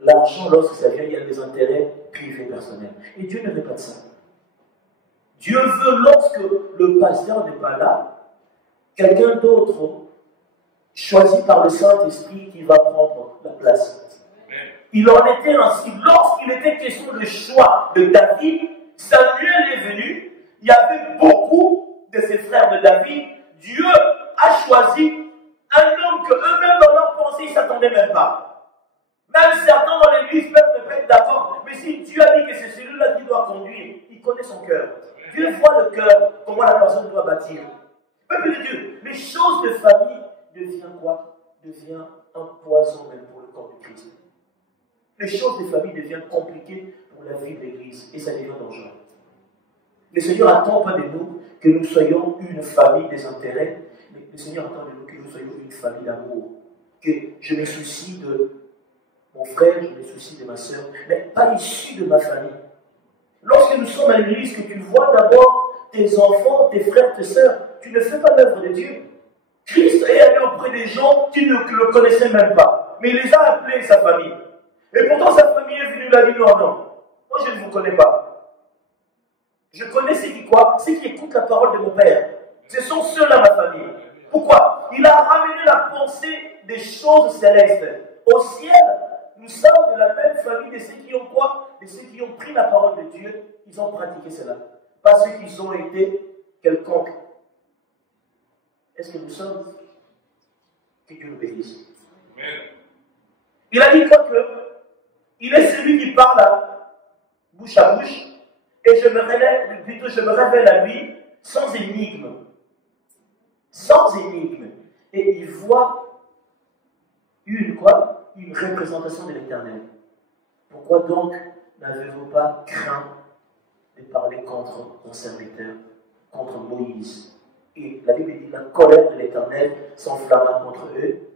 L'argent, lorsque ça vient, il y a des intérêts privés personnels. Et Dieu ne veut pas de ça. Dieu veut, lorsque le pasteur n'est pas là, quelqu'un d'autre, choisi par le Saint-Esprit, qui va prendre la place. Il en était ainsi. Lorsqu'il était question de choix de David, Samuel est venu. Il y avait beaucoup de ses frères de David. Dieu a choisi un homme que eux-mêmes dans leur pensée, ils ne s'attendaient même pas. Même certains dans l'église peuvent ne pas être d'accord. Mais si Dieu a dit que c'est celui-là qui doit conduire, il connaît son cœur. Dieu voit le cœur, comment la personne doit bâtir. Peuple de Dieu, les choses de famille deviennent quoi? Devient un poison même pour le corps de Christ. Les choses de famille deviennent compliquées pour la vie de l'église et ça devient dangereux. Le Seigneur attend pas de nous que nous soyons une famille des intérêts, mais le Seigneur attend de nous que nous soyons une famille d'amour. Que je me soucie de mon frère, je me soucie de ma soeur, mais pas issu de ma famille. Lorsque nous sommes à l'église, que tu vois d'abord tes enfants, tes frères, tes sœurs, tu ne fais pas l'œuvre de Dieu. Christ est allé auprès des gens qui ne le connaissaient même pas, mais il les a appelés sa famille. Et pourtant sa famille est venue, il a dit non, moi je ne vous connais pas. Je connais ceux qui quoi? Ceux qui écoutent la parole de mon Père. Ce sont ceux-là ma famille. Pourquoi? Il a ramené la pensée des choses célestes. Au ciel, nous sommes de la même famille de ceux qui ont quoi? De ceux qui ont pris la parole de Dieu, ils ont pratiqué cela. Pas ceux qui ont été quelconques. Est-ce que nous sommes? Que Dieu nous bénisse. Il a dit quoi que il est celui qui parle bouche à bouche et je me révèle à lui sans énigme. Sans énigme. Et il voit une représentation de l'Éternel. Pourquoi donc n'avez-vous pas craint de parler contre mon serviteur, contre Moïse? Et la Bible dit la colère de l'Éternel s'enflamma contre eux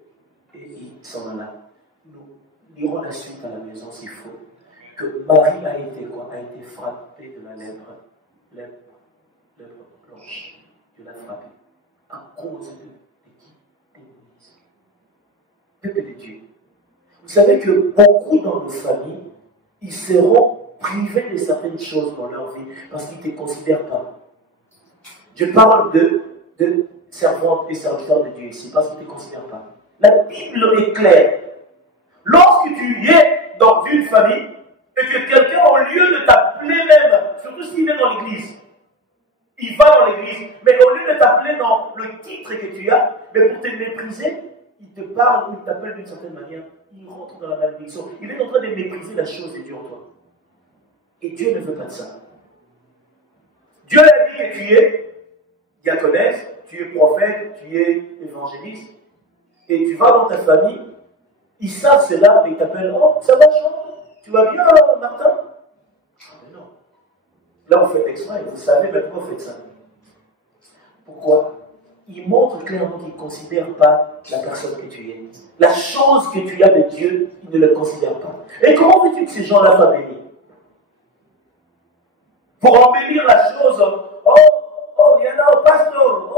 et il s'en alla. Nous lirons la suite à la maison s'il faut. Que Marie a été frappée de la lèpre blanche. Dieu l'a frappée à cause de qui? De Moïse. Peuple de Dieu. Vous savez que beaucoup dans nos familles, ils seront privés de certaines choses dans leur vie parce qu'ils ne te considèrent pas. Je parle de servantes et serviteurs de Dieu ici parce qu'ils ne te considèrent pas. La Bible est claire. Lorsque tu es dans une famille et que quelqu'un, au lieu de t'appeler même, surtout s'il est dans l'église, il va dans l'église, mais au lieu de t'appeler dans le titre que tu as, mais pour te mépriser, il te parle ou il t'appelle d'une certaine manière, il rentre dans la malédiction. Il est en train de mépriser la chose de Dieu en toi. Et Dieu ne veut pas de ça. Dieu a dit que tu es diaconesse, tu es prophète, tu es évangéliste, et tu vas dans ta famille, ils savent cela, mais ils t'appellent, oh, ça va Jean? Tu vas bien Martin? Ah mais non. Là vous faites exprès, vous savez mais pourquoi vous faites ça? Pourquoi? Il montre clairement qu'il ne considère pas la personne que tu es. La chose que tu as de Dieu, il ne le considère pas. Et comment veux-tu que ces gens-là soient bénis? Pour embellir la chose, il y en a au pasteur,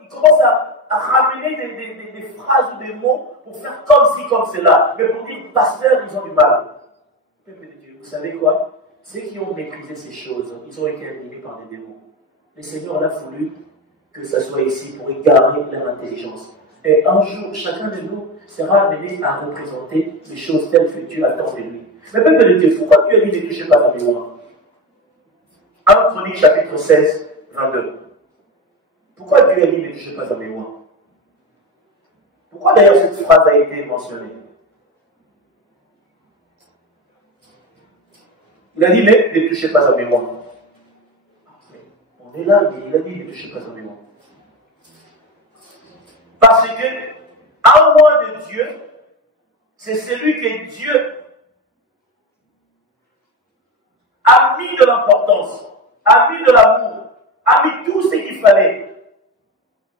il commence à ramener des phrases ou des mots pour faire comme ci, comme cela. Mais pour dire, pasteur, ils ont du mal. Peuple de Dieu, vous savez quoi? Ceux qui ont méprisé ces choses, ils ont été animés par des démons. Le Seigneur a voulu que ça soit ici pour égarer leur intelligence. Et un jour, chacun de nous sera amené à représenter les choses telles que Dieu attend de lui. Mais peuple de Dieu, pourquoi Dieu a dit ne touchez pas ta mémoire? 1 Chroniques chapitre 16, 22. Pourquoi Dieu a dit ne touchez pas ta mémoire? Pourquoi d'ailleurs cette phrase a été mentionnée? Il a dit ne touchez pas à mémoire. On est là, mais il a dit ne touchez pas à mémoire. Parce que, à moins de Dieu, c'est celui que Dieu a mis de l'importance, a mis de l'amour, a mis tout ce qu'il fallait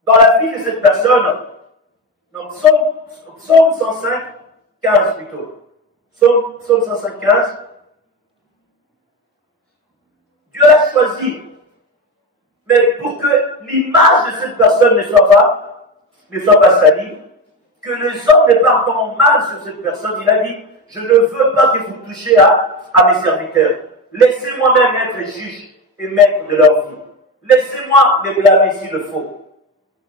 dans la vie de cette personne. Donc, Psaume 105, 15 plutôt. Psaume 105, 15. Dieu l'a choisi. Mais pour que l'image de cette personne ne soit pas salie, que les hommes ne parlent pas en mal sur cette personne, il a dit, je ne veux pas que vous touchiez à mes serviteurs. Laissez-moi même être juge et maître de leur vie. Laissez-moi les blâmer s'il le faut.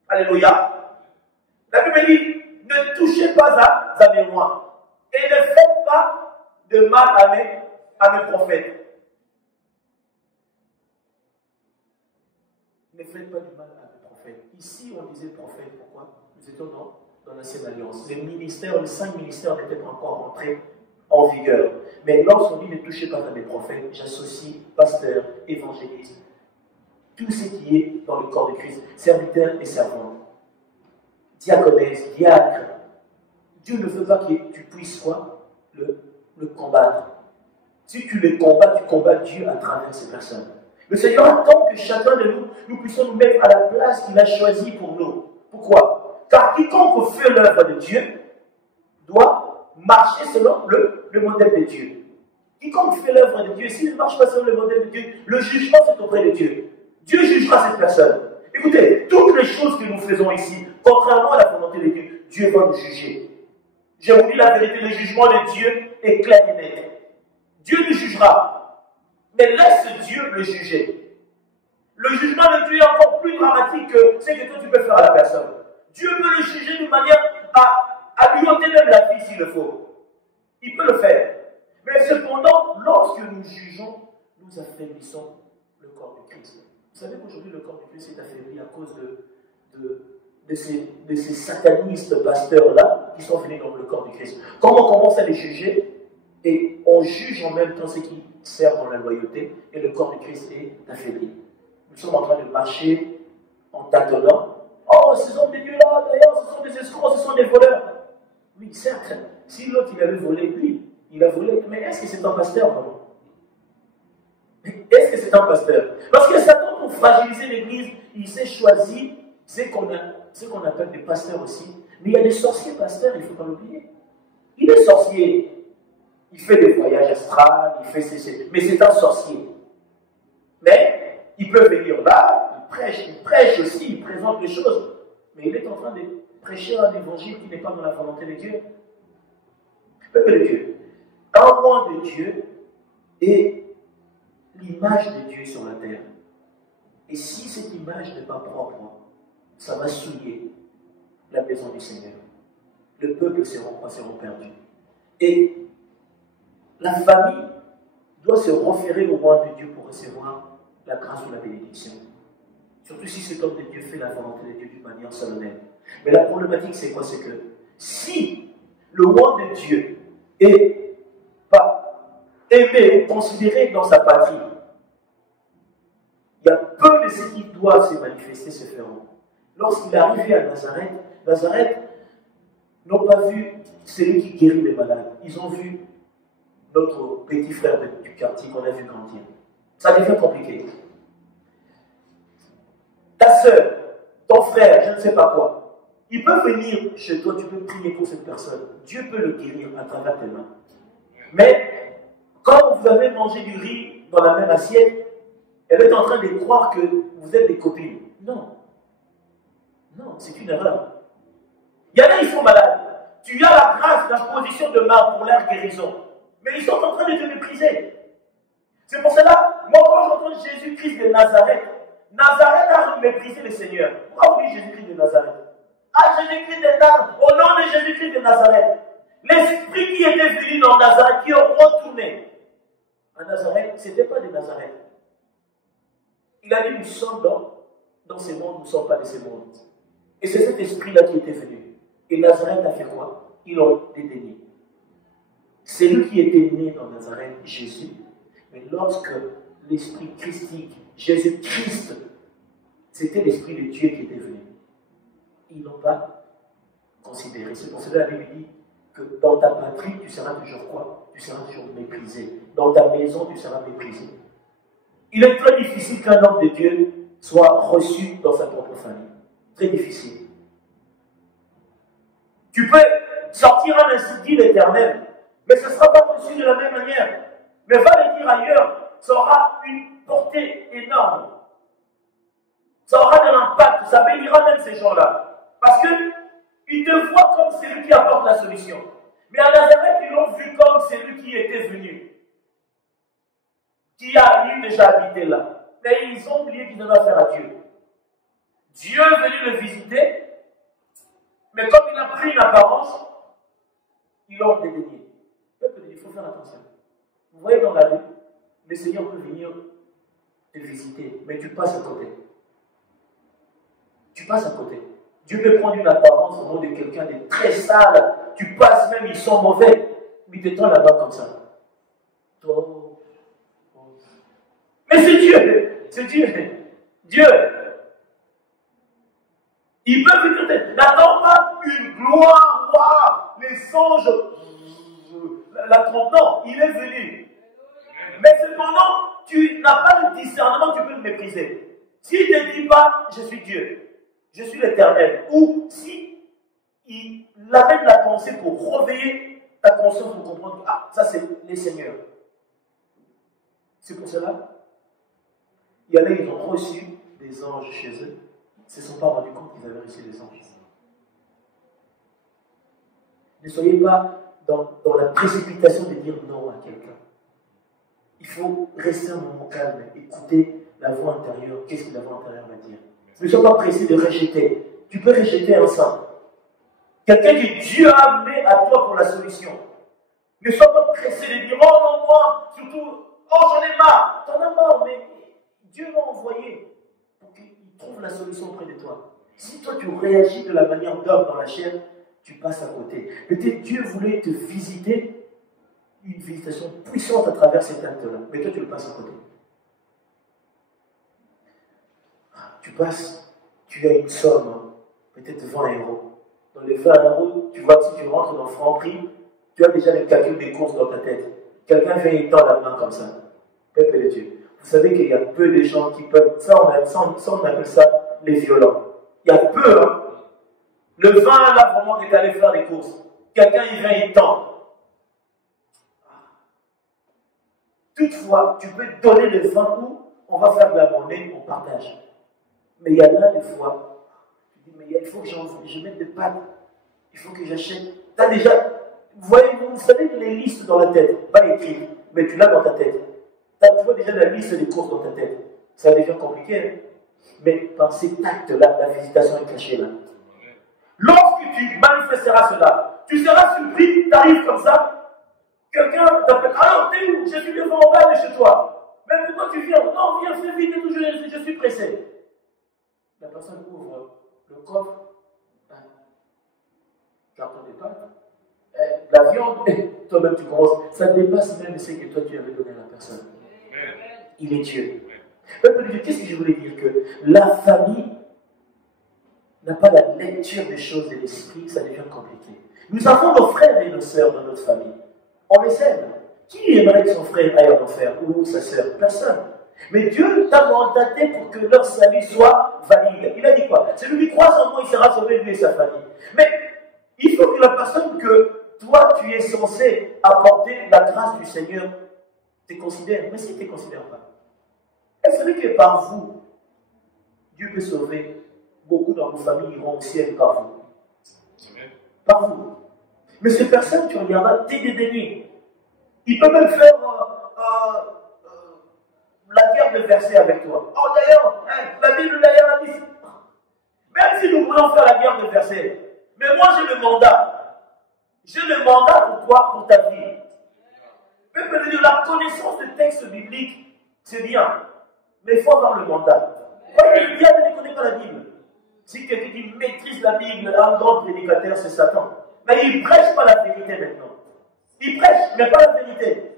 Alléluia. La Bible dit, ne touchez pas à mes rois et ne faites pas de mal à mes prophètes. Ne faites pas de mal à mes prophètes. Ici, on disait prophète. Pourquoi? Nous étions dans l'ancienne alliance. Les ministères, les 5 ministères n'étaient pas encore rentrés en vigueur. Mais lorsqu'on dit ne touchez pas à mes prophètes, j'associe pasteur, évangéliste, tout ce qui est dans le corps de Christ, serviteurs et servantes, diaconesse, diacre. Dieu ne veut pas que tu puisses quoi? Le combattre. Si tu le combats, tu combats Dieu à travers ces personnes. Le Seigneur attend que chacun de nous puissions nous mettre à la place qu'il a choisie pour nous. Pourquoi? Car quiconque fait l'œuvre de Dieu doit marcher selon le modèle de Dieu. Quiconque fait l'œuvre de Dieu, s'il ne marche pas selon le modèle de Dieu, le jugement c'est auprès de Dieu. Dieu jugera cette personne. Écoutez, toutes les choses que nous faisons ici, contrairement à la volonté de Dieu, Dieu va nous juger. Je vous dis la vérité, le jugement de Dieu est clair et net. Dieu nous jugera. Mais laisse Dieu le juger. Le jugement de Dieu est encore plus dramatique que ce que toi tu peux faire à la personne. Dieu peut le juger d'une manière à lui ôter même la vie s'il le faut. Il peut le faire. Mais cependant, lorsque nous jugeons, nous affaiblissons le corps du Christ. Vous savez qu'aujourd'hui, le corps du Christ est affaibli à cause de ces satanistes pasteurs-là qui sont venus dans le corps du Christ. Quand on commence à les juger, et on juge en même temps ceux qui servent dans la loyauté, et le corps du Christ est affaibli. Nous sommes en train de marcher en tâtonnant. Oh, ce sont des dieux-là, d'ailleurs, ce sont des escrocs, ce sont des voleurs. Oui, certes, si l'autre il avait volé, lui, il a volé, mais est-ce que c'est un pasteur, vraiment? Est-ce que c'est un pasteur? Parce que Satan, pour fragiliser l'Église, il s'est choisi ce qu'on appelle des pasteurs aussi. Mais il y a des sorciers pasteurs, il ne faut pas l'oublier. Il est sorcier. Il fait des voyages astrales, il fait mais c'est un sorcier. Mais il peut venir là, il prêche aussi, il présente les choses. Mais il est en train de prêcher un évangile qui n'est pas dans la volonté de Dieu. Peuple de Dieu. Un roi de Dieu est l'image de Dieu sur la terre. Et si cette image n'est pas propre, ça va souiller la maison du Seigneur. Le peuple seront perdus. Et la famille doit se référer au roi de Dieu pour recevoir la grâce ou la bénédiction. Surtout si cet homme de Dieu fait la volonté de Dieu d'une manière solennelle. Mais la problématique, c'est quoi? C'est que si le roi de Dieu est pas aimé ou considéré dans sa patrie, il y a peu de ce qui doivent se manifester se feront. Lorsqu'il est arrivé à Nazareth, Nazareth n'ont pas vu celui qui guérit les malades. Ils ont vu notre petit frère du quartier qu'on a vu grandir. Ça devient compliqué. Ta soeur, ton frère, je ne sais pas quoi, il peut venir chez toi, tu peux prier pour cette personne. Dieu peut le guérir à travers tes mains. Mais, quand vous avez mangé du riz dans la même assiette, elle est en train de croire que vous êtes des copines. Non. Non, c'est une erreur. Il y en a, ils sont malades. Tu as la grâce d'imposition de main pour leur guérison. Mais ils sont en train de te mépriser. C'est pour cela, moi quand j'entends Jésus-Christ de Nazareth, Nazareth a méprisé le Seigneur. Pourquoi vous dites Jésus-Christ de Nazareth? Ah, Jésus-Christ de Nazareth, au nom de Jésus-Christ de Nazareth. L'esprit qui était venu dans Nazareth, qui est retourné à Nazareth, ce n'était pas de Nazareth. Il a dit, nous sommes dans ces mondes, nous ne sommes pas de ces mondes. Et c'est cet esprit-là qui était venu. Et Nazareth a fait quoi? Ils l'ont dédaigné. C'est lui qui était né dans Nazareth, Jésus. Mais lorsque l'esprit christique, Jésus-Christ, c'était l'esprit de Dieu qui était venu, ils n'ont pas considéré. C'est pour cela que la Bible dit que dans ta patrie, tu seras toujours quoi? Tu seras toujours méprisé. Dans ta maison, tu seras méprisé. Il est très difficile qu'un homme de Dieu soit reçu dans sa propre famille. Très difficile. Tu peux sortir un institut éternel, mais ce ne sera pas reçu de la même manière. Mais va le dire ailleurs, ça aura une portée énorme. Ça aura de l'impact, ça bénira même ces gens-là. Parce qu'ils te voient comme celui qui apporte la solution. Mais à Nazareth, ils l'ont vu comme celui qui était venu, qui a eu déjà habité là. Mais ils ont oublié qu'ils devaient faire à Dieu. Dieu est venu le visiter, mais comme il a pris une apparence, ils l'ont dédaigné. Il faut faire attention. Vous voyez dans la vie, le Seigneur peut venir te visiter, mais tu passes à côté. Tu passes à côté. Dieu peut prendre une apparence au nom de quelqu'un de très sale. Tu passes même, ils sont mauvais. Mais tu te tends là-bas comme ça. Mais c'est Dieu. C'est Dieu. Dieu. Il peut venir. N'attends pas une gloire. Wow, les anges. La trompe. Non, il est venu. Mais cependant, tu n'as pas le discernement, tu peux le mépriser. S'il ne te dit pas, je suis Dieu. Je suis l'Éternel. Ou si il amène la pensée pour réveiller ta conscience pour comprendre que ça c'est les seigneurs. C'est pour cela, il y en a, ils ont reçu des anges chez eux. Ils ne se sont pas rendus compte qu'ils avaient reçu des anges. Ne soyez pas dans la précipitation de dire non à quelqu'un. Il faut rester un moment calme, écouter la voix intérieure. Qu'est-ce que la voix intérieure va dire? Ne sois pas pressé de rejeter. Tu peux rejeter un saint. Quelqu'un que Dieu a amené à toi pour la solution. Ne sois pas pressé de dire, oh non, moi, surtout, oh j'en ai marre. T'en as marre, mais Dieu m'a envoyé pour qu'il trouve la solution près de toi. Si toi tu réagis de la manière d'homme dans la chair, tu passes à côté. Peut-être Dieu voulait te visiter, une visitation puissante à travers cet acte-là, mais toi tu le passes à côté. Tu passes, tu as une somme, peut-être 20 euros. Dans les 20 euros, tu vois, si tu rentres dans Franprix, tu as déjà les calculs des courses dans ta tête. Quelqu'un vient et tend la main comme ça. Peuple de Dieu. Vous savez qu'il y a peu de gens qui peuvent, ça on appelle ça les violents. Il y a peu, hein. Le 20 là, vraiment, qui est allé faire des courses. Quelqu'un, il vient, il tend. Toutefois, tu peux donner le 20 où on va faire de la monnaie, on partage. Mais il y a là des fois, tu dis, mais il faut que je mette des pâtes, il faut que j'achète. Tu as déjà, vous savez les listes dans la tête, pas écrites, mais tu l'as dans ta tête. Tu vois déjà la liste des courses dans ta tête. Ça devient compliqué, hein? Mais par cet acte-là, la visitation est cachée là. Lorsque tu manifesteras cela, tu seras surpris, tu arrives comme ça, quelqu'un t'appelle, alors t'es où? Je suis devant en bas de chez toi. Mais pourquoi tu viens? Non, viens, fais vite et tout, je suis pressé. La personne ouvre le coffre, carton de pâtes, la viande, et toi-même tu commences, ça dépasse même ce que toi tu avais donné à la personne. Il est Dieu. Peuple de Dieu, qu'est-ce que je voulais dire? Que la famille n'a pas la lecture des choses de l'esprit, ça devient compliqué. Nous avons nos frères et nos sœurs dans notre famille. On les aime. Qui aimerait que son frère aille en enfer ou sa sœur? Personne. Mais Dieu t'a mandaté pour que leur salut soit valide. Il a dit quoi? Celui qui croit en moi, il sera sauvé, lui et sa famille. Mais il faut que la personne que toi, tu es censé apporter la grâce du Seigneur te considère. Mais s'il ne te considère pas, est-ce que par vous, Dieu peut sauver? Beaucoup dans vos familles iront au ciel par vous. Par vous. Mais ces personnes, tu regarderas, t'es dédaigné. Il peut même faire la guerre de versets avec toi. Oh d'ailleurs, la Bible d'ailleurs a dit, même si nous voulons faire la guerre de versets, mais moi j'ai le mandat. J'ai le mandat pour toi, pour ta vie. Même la connaissance de textes bibliques, c'est bien. Mais il faut avoir le mandat. Le diable ne connaît pas la Bible. Si quelqu'un qui maîtrise la Bible, un grand prédicateur, c'est Satan. Mais il ne prêche pas la vérité maintenant. Il prêche, mais pas la vérité.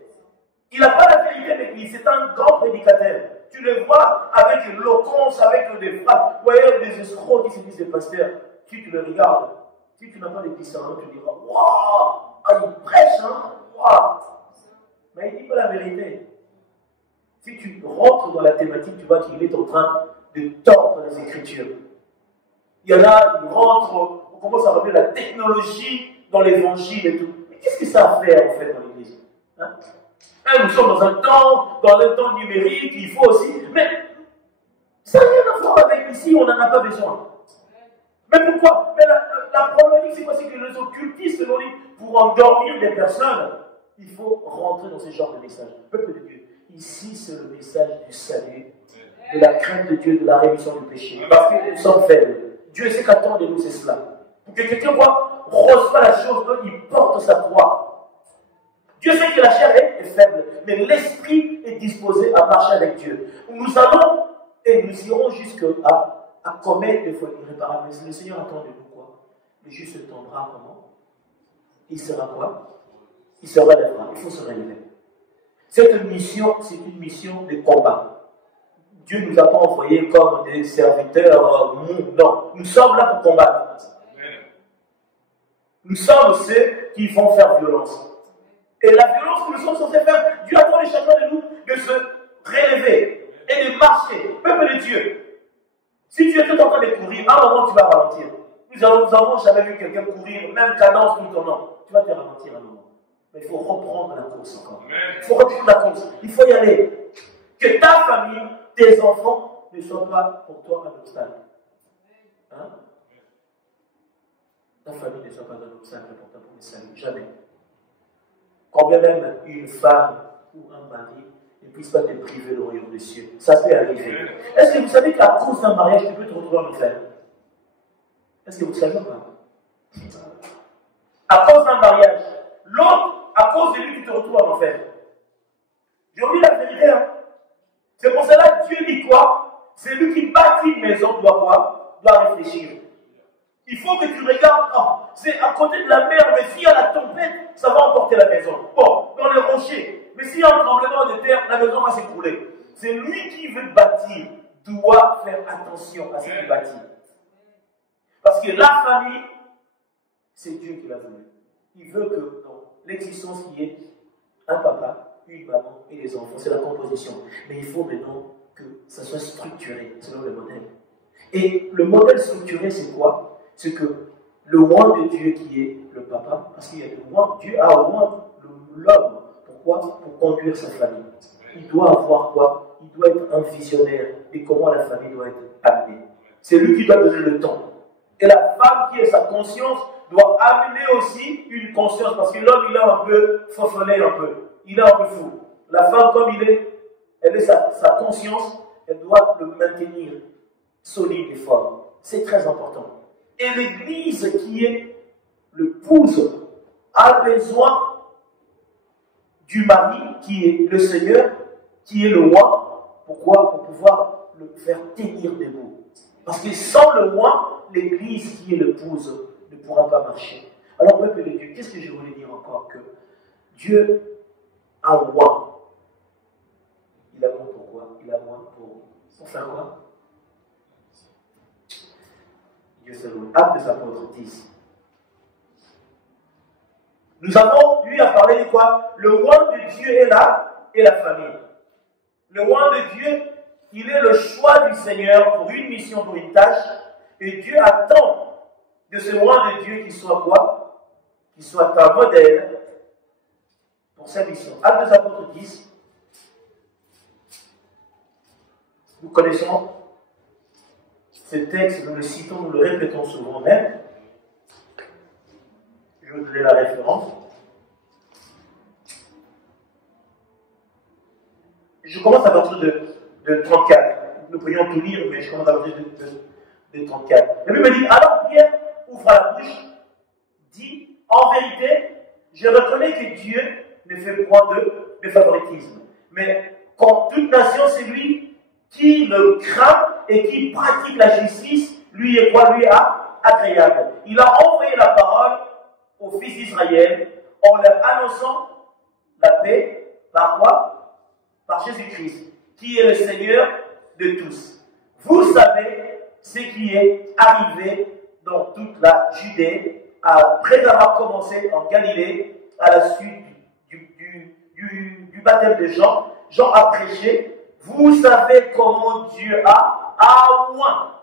Il n'a pas la vérité, mais c'est un grand prédicateur. Tu le vois avec l'éloquence, avec des phrases. Vous voyez des escrocs qui se disent des pasteurs. Si tu le regardes, si tu n'as pas de discernement, tu diras, waouh, il prêche, hein, waouh. Mais il ne dit pas la vérité. Si tu rentres dans la thématique, tu vois qu'il est en train de tordre les Écritures. Il y en a, ils rentrent, on commence à remettre la technologie dans l'évangile et tout. Mais qu'est-ce que ça a à faire en fait dans l'église? Nous sommes dans un temps numérique, il faut aussi. Mais ça n'a rien à voir avec ici, on n'en a pas besoin. Mais pourquoi? Mais la problématique, c'est quoi? C'est que les occultistes, pour endormir des personnes. Il faut rentrer dans ce genre de message. Peuple de Dieu, ici c'est le message du salut, de la crainte de Dieu, de la rémission du péché. Parce que nous sommes faibles. Dieu sait qu'attend de nous, c'est cela. Pour que quelqu'un reçoit la chose, il porte sa croix. Dieu sait que la chair est faible, mais l'esprit est disposé à marcher avec Dieu. Nous allons et nous irons jusqu'à commettre des fois irréparables. Le Seigneur attend de nous quoi? Le juste se tombera comment? Il sera quoi? Il se relèvera. Il faut se relever. Cette mission, c'est une mission de combat. Dieu ne nous a pas envoyés comme des serviteurs mous. Non, nous sommes là pour combattre. Nous sommes ceux qui vont faire violence. Et la violence que nous sommes censés faire, Dieu attend de chacun de nous de se relever et de marcher. Peuple de Dieu, si tu es tout en train de courir, à un moment tu vas ralentir. Nous n'avons jamais vu quelqu'un courir, même cadence tout ton nom. Tu vas te ralentir un moment. Mais il faut reprendre la course encore. Il faut reprendre la course. Il faut y aller. Que ta famille, tes enfants, ne soient pas pour toi un obstacle. Hein? Ta famille ne soit pas un obstacle pour toi pour le salut. Jamais. Combien même une femme ou un mari ne puisse pas te priver le royaume des cieux. Ça peut arriver. Est-ce que vous savez qu'à cause d'un mariage, tu peux te retrouver en enfer? Est-ce que vous le savez pas? À cause d'un mariage, l'autre, à cause de lui, tu te retrouves en enfer. Je vous dis la vérité. Hein? C'est pour cela que Dieu dit quoi? C'est lui qui bâtit une maison doit quoi? Doit réfléchir. Il faut que tu regardes, c'est à côté de la mer, mais s'il y a la tempête, ça va emporter la maison. Bon, dans les rochers, mais s'il y a un tremblement de terre, la maison va s'écrouler. C'est lui qui veut bâtir, doit faire attention à ce qu'il bâtit. Parce que la famille, c'est Dieu qui l'a voulu. Il veut que dans l'existence il y ait un papa, une maman et des enfants, c'est la composition. Mais il faut maintenant que ça soit structuré selon le modèle. Et le modèle structuré, c'est quoi? C'est que le roi de Dieu qui est le papa, parce qu'il y a le roi, Dieu a au moins l'homme. Pourquoi? Pour conduire sa famille. Il doit avoir quoi? Il doit être un visionnaire de comment la famille doit être amenée. C'est lui qui doit donner le temps. Et la femme qui est sa conscience doit amener aussi une conscience, parce que l'homme il est un peu fofolé un peu. Il est un peu fou. La femme, comme elle est sa conscience, elle doit le maintenir solide et fort. C'est très important. Et l'Église qui est l'épouse a besoin du mari qui est le Seigneur, qui est le roi. Pourquoi? Pour pouvoir le faire tenir debout. Parce que sans le roi, l'Église qui est l'épouse ne pourra pas marcher. Alors, peuple de Dieu, qu'est-ce que je voulais dire encore? Que Dieu a roi. Il a moi pourquoi? Il a moi pour faire quoi? Dieu se loue. Actes des Apôtres 10. Nous avons, lui, à parler de quoi? Le roi de Dieu est là et la famille. Le roi de Dieu, il est le choix du Seigneur pour une mission, pour une tâche. Et Dieu attend de ce roi de Dieu qu'il soit quoi? Qu'il soit un modèle pour sa mission. Actes des Apôtres 10. Nous connaissons ce texte, nous le citons, nous le répétons souvent même. Je vais vous donner la référence. Je commence à partir de 34. Nous pourrions tout lire, mais je commence à partir de 34. La Bible me dit, alors Pierre ouvre la bouche, dit, en vérité, je reconnais que Dieu ne fait point de favoritisme. Mais quand toute nation, c'est lui qui le craint et qui pratique la justice, lui est quoi? Lui est agréable. Il a envoyé la parole aux fils d'Israël en leur annonçant la paix par quoi? Par Jésus-Christ, qui est le Seigneur de tous. Vous savez ce qui est arrivé dans toute la Judée après avoir commencé en Galilée à la suite du baptême de Jean. Jean a prêché. Vous savez comment Dieu a oint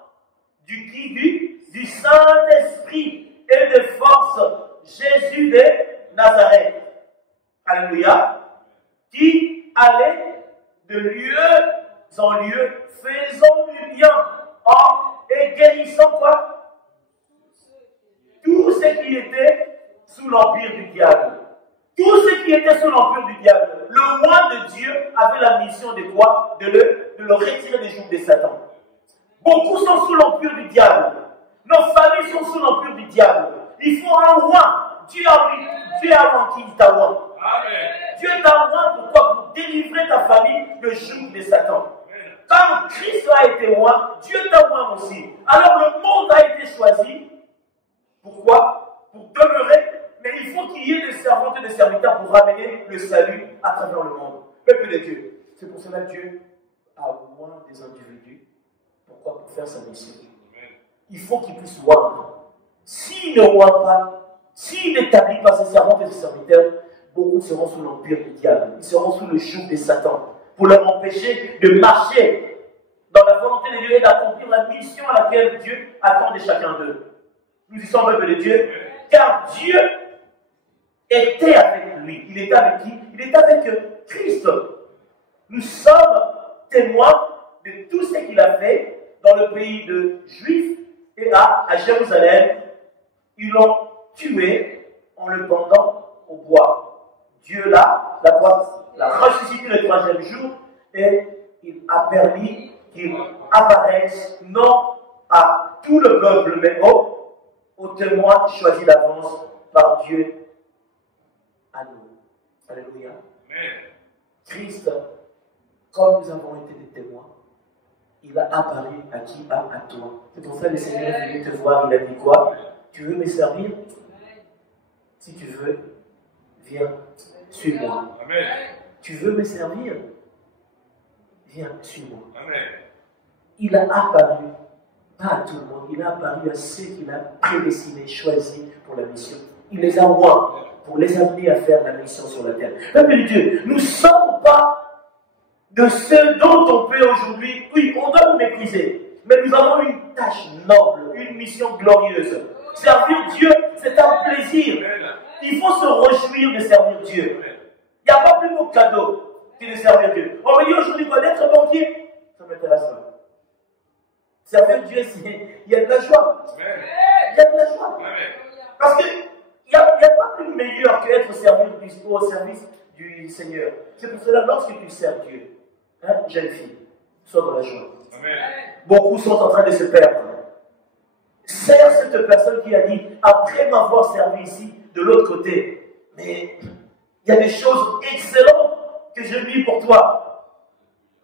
du Saint-Esprit et de force Jésus de Nazareth. Alléluia. Qui allait de lieu en lieu, faisant du bien et guérissant quoi? Tous ceux qui étaient sous l'empire du diable. Tous ceux qui étaient sous l'empire du diable, le roi de Dieu avait la mission de quoi? De le retirer des joues de Satan. Beaucoup sont sous l'empire du diable. Nos familles sont sous l'empire du diable. Il faut un roi. Dieu a manqué ta roi. Dieu t'a roi pourquoi? Pour délivrer ta famille de joug de Satan. Quand Christ a été roi, Dieu t'a roi aussi. Alors le monde a été choisi. Pourquoi? Pour demeurer. Mais il faut qu'il y ait des servantes et des serviteurs pour ramener le salut à travers le monde. Peuple de Dieu. C'est pour cela que Dieu a roi des individus. Pourquoi? Pour faire sa mission. Il faut qu'il puisse voir. S'il ne voit pas, s'il n'établit pas ses servantes et ses serviteurs, beaucoup seront sous l'empire du diable. Ils seront sous le joug de Satan. Pour leur empêcher de marcher dans la volonté de Dieu et d'accomplir la mission à laquelle Dieu attend de chacun d'eux. Nous y sommes, peuple de Dieu, car Dieu était avec lui. Il était avec qui? Il était avec Christ. Nous sommes témoins de tout ce qu'il a fait dans le pays de Juifs et à Jérusalem. Ils l'ont tué en le pendant au bois. Dieu l'a ressuscité le 3e jour et il a permis qu'il apparaisse non à tout le peuple, mais aux témoins choisis d'avance par Dieu à nous. Alléluia. Christ, comme nous avons été des témoins, il a apparu à qui? À toi. C'est pour ça que le Seigneur est venu te voir. Il a dit quoi? Tu veux me servir? Si tu veux, viens, suis-moi. Tu veux me servir? Viens, suis-moi. Il a apparu, pas à tout le monde, il a apparu à ceux qu'il a prédestinés, choisis pour la mission. Il les a oints pour les amener à faire la mission sur la terre. Peuple de Dieu, nous ne sommes pas de ceux dont on peut aujourd'hui, oui, on doit nous mépriser, mais nous avons une tâche noble, une mission glorieuse. Servir Dieu, c'est un plaisir. Il faut se réjouir de servir Dieu. Il n'y a pas plus beau cadeau que de servir Dieu. On me dit aujourd'hui quoi, d'être banquier, ça m'intéresse pas. Servir Dieu, il y a de la joie. Il y a de la joie. Parce qu'il n'y a pas plus meilleur qu'être au service du Seigneur. C'est pour cela, lorsque tu sers Dieu, jeune fille, sois dans la joie. Beaucoup sont en train de se perdre. Sers cette personne qui a dit, après m'avoir servi ici, de l'autre côté, mais il y a des choses excellentes que je vis pour toi.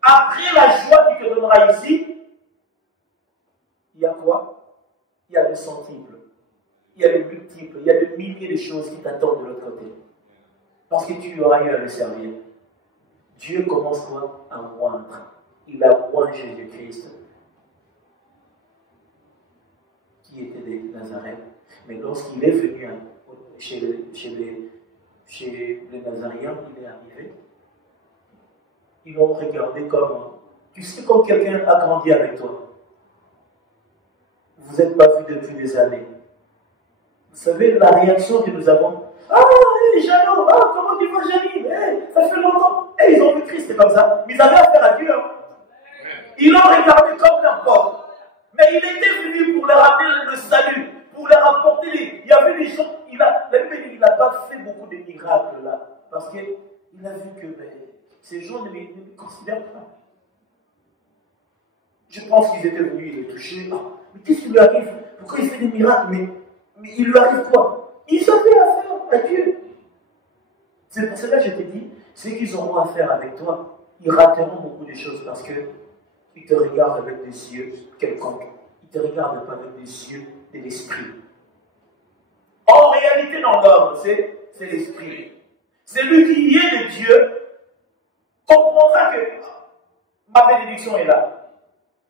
Après la joie qu'il te donnera ici, il y a quoi? Il y a le centuple, il y a le multiple, il y a des milliers de choses qui t'attendent de l'autre côté. Parce que tu auras eu à le servir. Dieu commence quoi? À moindre. Il a oint Jésus-Christ, qui était de Nazareth. Mais lorsqu'il est venu chez les Nazaréens, il est arrivé. Ils l'ont regardé comme, tu sais, comme quelqu'un a grandi avec toi. Vous n'êtes pas vus depuis des années. Vous savez la réaction que nous avons? Ah, hey, Jeannot, ah, comment tu vas, Janine? Hey, ça fait longtemps. Hey, ils ont vu Christ, c'est comme ça. Mais ils avaient affaire à Dieu. Hein. Ils l'ont regardé comme n'importe. Mais il était venu pour leur amener le salut, pour leur apporter les... Il y avait des gens, la Bible dit qu'il n'a pas fait beaucoup de miracles là, parce qu'il a vu que ces gens ne les considèrent pas. Je pense qu'ils étaient venus, ils les touchaient. Ah, mais qu'est-ce qui lui arrive? Pourquoi il fait des miracles? Mais il lui arrive quoi? Ils avaient affaire à Dieu. C'est pour cela que je te dis, ceux qui auront affaire avec toi, ils rateront beaucoup de choses parce que ils te regardent avec des yeux quelconques. Ils ne te regardent pas avec des yeux de l'esprit. En réalité, dans l'homme, c'est l'esprit. Celui qui est de Dieu comprendra que ma bénédiction est là.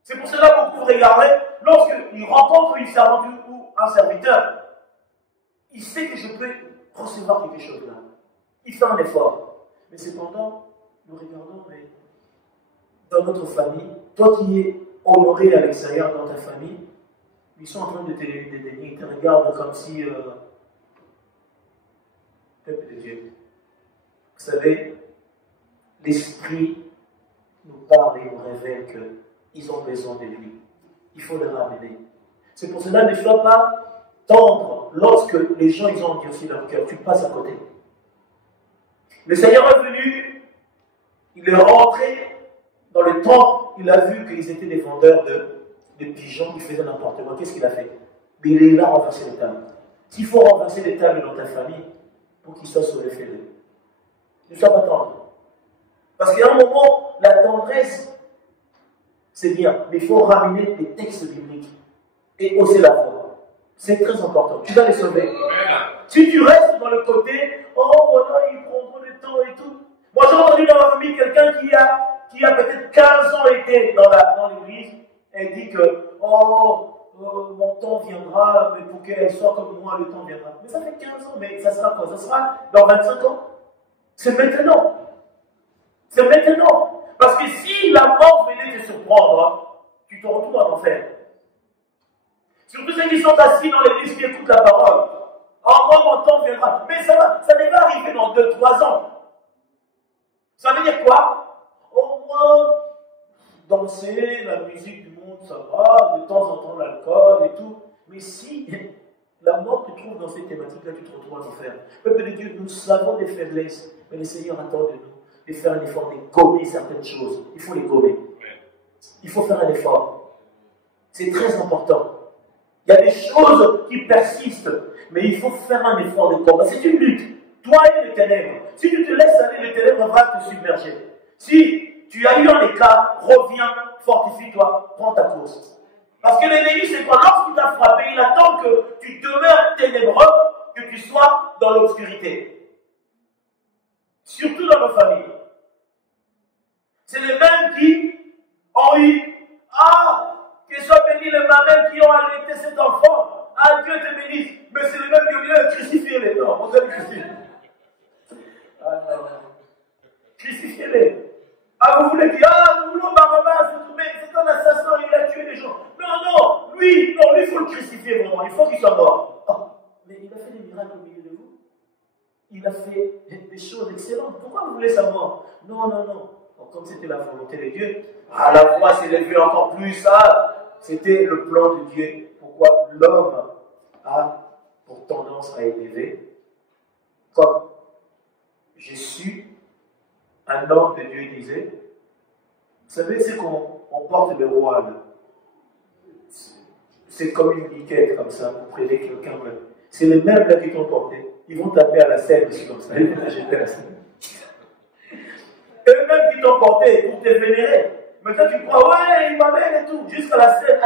C'est pour cela que beaucoup regarderaient, lorsqu'il rencontre une servante ou un serviteur, il sait que je peux recevoir quelque chose là. Il fait un effort. Mais cependant, nous regardons, mais dans notre famille, toi qui es honoré à l'extérieur dans ta famille, ils sont en train de te dédaigner, ils te regardent comme si... Peuple de Dieu. Vous savez, l'Esprit nous parle et nous révèle qu'ils ont besoin de lui. Il faut le ramener. C'est pour cela, ne sois pas tendre, lorsque les gens ils ont endurci leur cœur, tu passes à côté. Le Seigneur est venu, il est rentré dans le temple, il a vu qu'ils étaient des vendeurs de pigeons qui faisaient n'importe quoi. Qu'est-ce qu'il a fait? Mais il est là à renverser les tables. S'il faut renverser les tables dans ta famille, pour qu'ils soient sauvés, fais-le. Ne sois pas tendre. Parce qu'il y a un moment, la tendresse, c'est bien, mais il faut ramener les textes bibliques et oser la foi. C'est très important. Tu vas les sauver. Si tu restes dans le côté, oh voilà, ils prendront le temps et tout. Moi, j'ai entendu dans ma famille quelqu'un qui a peut-être 15 ans été dans l'église et dit que, mon temps viendra, mais pour qu'elle soit comme moi, le temps viendra. Mais ça fait 15 ans, mais ça sera quoi? Ça sera dans 25 ans. C'est maintenant. C'est maintenant. Parce que si la mort venait te surprendre, tu te retrouves en enfer. Surtout ceux qui sont assis dans l'église qui écoutent la parole. Moi, mon temps viendra. Mais ça n'est pas arriver dans 2-3 ans. Ça veut dire quoi? Au moins, danser, la musique du monde, ça va, de temps en temps l'alcool et tout. Mais si la mort te trouve dans cette thématique-là, tu te retrouves en enfer. Peuple de Dieu, nous savons des faiblesses, mais le Seigneur attend de nous de faire un effort, de gommer certaines choses. Il faut les gommer. Il faut faire un effort. C'est très important. Il y a des choses qui persistent, mais il faut faire un effort de combat. C'est une lutte. Toi et les ténèbres. Si tu te laisses aller, les ténèbres vont te submerger. Si tu as eu un écart, reviens, fortifie-toi, prends ta course. Parce que l'ennemi, c'est quoi? Lorsqu'il t'a frappé, il attend que tu demeures ténébreux, que tu sois dans l'obscurité. Surtout dans nos familles. C'est les mêmes qui ont eu, que soit béni les mamelles qui ont allaité cet enfant. Dieu te bénisse. Mais c'est les mêmes qui ont dit, crucifiez-les. Non, on doit les crucifier. Crucifiez-les. Vous voulez dire, nous voulons Barabbas, mais c'est un assassin, il a tué des gens. Non, lui, il faut le crucifier vraiment, il faut qu'il soit mort. Mais il a fait des miracles au milieu de vous. Il a fait des choses excellentes. Pourquoi vous voulez sa mort? Non. Comme c'était la volonté de Dieu, la voix s'est levée encore plus. C'était le plan de Dieu. Pourquoi l'homme a pour tendance à être élevé? Comme Jésus, un homme de Dieu disait, vous savez, c'est qu'on porte le voile. C'est comme une liquette comme ça, pour prélever quelqu'un. C'est les mêmes là qui t'ont porté. Ils vont taper à la scène aussi comme ça. Ils vont t'acheter à la scène. Eux-mêmes qui t'ont porté pour te vénérer. Mais quand tu crois, il m'amène et tout, jusqu'à la scène,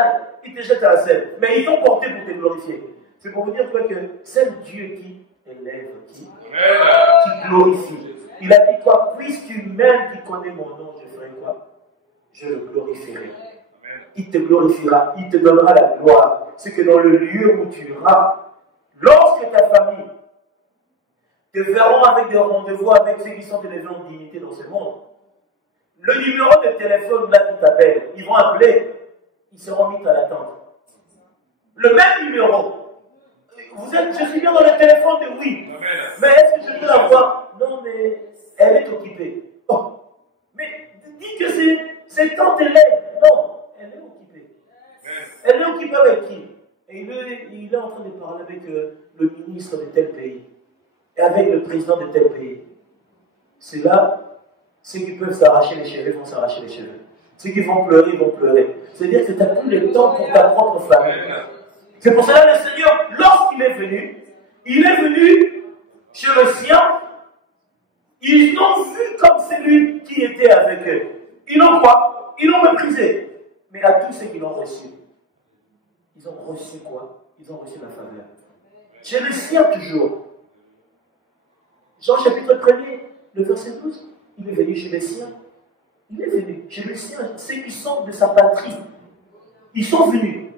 ils te jettent à la scène. Mais ils t'ont porté pour te glorifier. C'est pour vous dire que c'est Dieu qui élève, qui glorifie. Il a dit quoi? Puisqu'il m'aime, qui connaît mon nom, je ferai quoi? Je le glorifierai. Il te glorifiera, il te donnera la gloire. C'est que dans le lieu où tu iras, lorsque ta famille te verront avec des rendez-vous avec ceux qui sont élevés en dignité dans ce monde, le numéro de téléphone là qui t'appelle, ils vont appeler, ils seront mis à l'attente. Le même numéro. Je suis bien dans le téléphone de oui. Mais est-ce que je peux la voir? Non, mais elle est occupée. Mais dis que c'est tant élève. Non, elle est occupée. Elle est occupée avec qui? Et il est en train de parler avec le ministre de tel pays. Et avec le président de tel pays. C'est là, ceux qui peuvent s'arracher les cheveux vont s'arracher les cheveux. Ceux qui vont pleurer, ils vont pleurer. C'est-à-dire que tu n'as plus le temps pour ta propre famille. C'est pour cela que le Seigneur, lorsqu'il est venu chez le sien, ils l'ont vu comme celui qui était avec eux. Ils l'ont quoi? Ils l'ont méprisé. Mais à tous ceux qui l'ont reçu, ils ont reçu quoi? Ils ont reçu la faveur. Chez le sien toujours. Jean chapitre 1er, le verset 12, il est venu chez les siens. Il est venu chez les siens, ceux qui sont de sa patrie. Ils sont venus.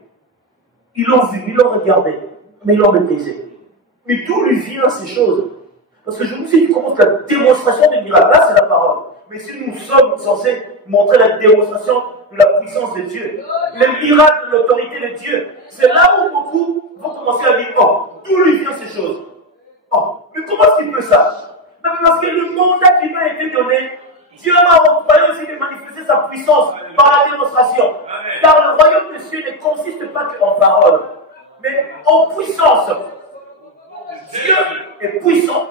Ils l'ont vu, ils l'ont regardé, mais ils l'ont méprisé. Mais d'où lui viennent ces choses? Parce que je vous dis, comment la démonstration des miracles, là c'est la parole. Mais si nous sommes censés montrer la démonstration de la puissance de Dieu, les miracles de l'autorité de Dieu, c'est là où beaucoup vont commencer à dire, d'où lui viennent ces choses? Mais comment est-ce qu'il peut ça? Mais parce que le mandat qui m'a été donné, Dieu m'a envoyé aussi de manifester sa puissance par la démonstration. Car le royaume de Dieu ne consiste pas qu'en parole. mais en puissance. Dieu est puissant.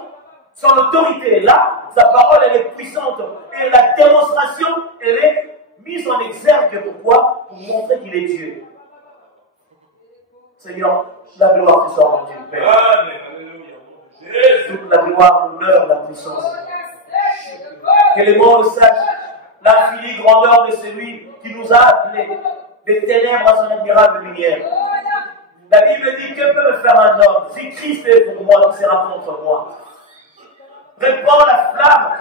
Son autorité est là, sa parole elle est puissante. Et la démonstration, elle est mise en exergue. Pourquoi? Pour montrer qu'il est Dieu. Seigneur, la gloire te soit rendue, Père. Amen. Toute la gloire, l'honneur, la puissance. Que les mondes sachent l'infinie grandeur de celui qui nous a appelés des ténèbres à son admirable lumière. La Bible dit, que peut me faire un homme si Christ est pour moi, qui sera contre moi? Répands la flamme,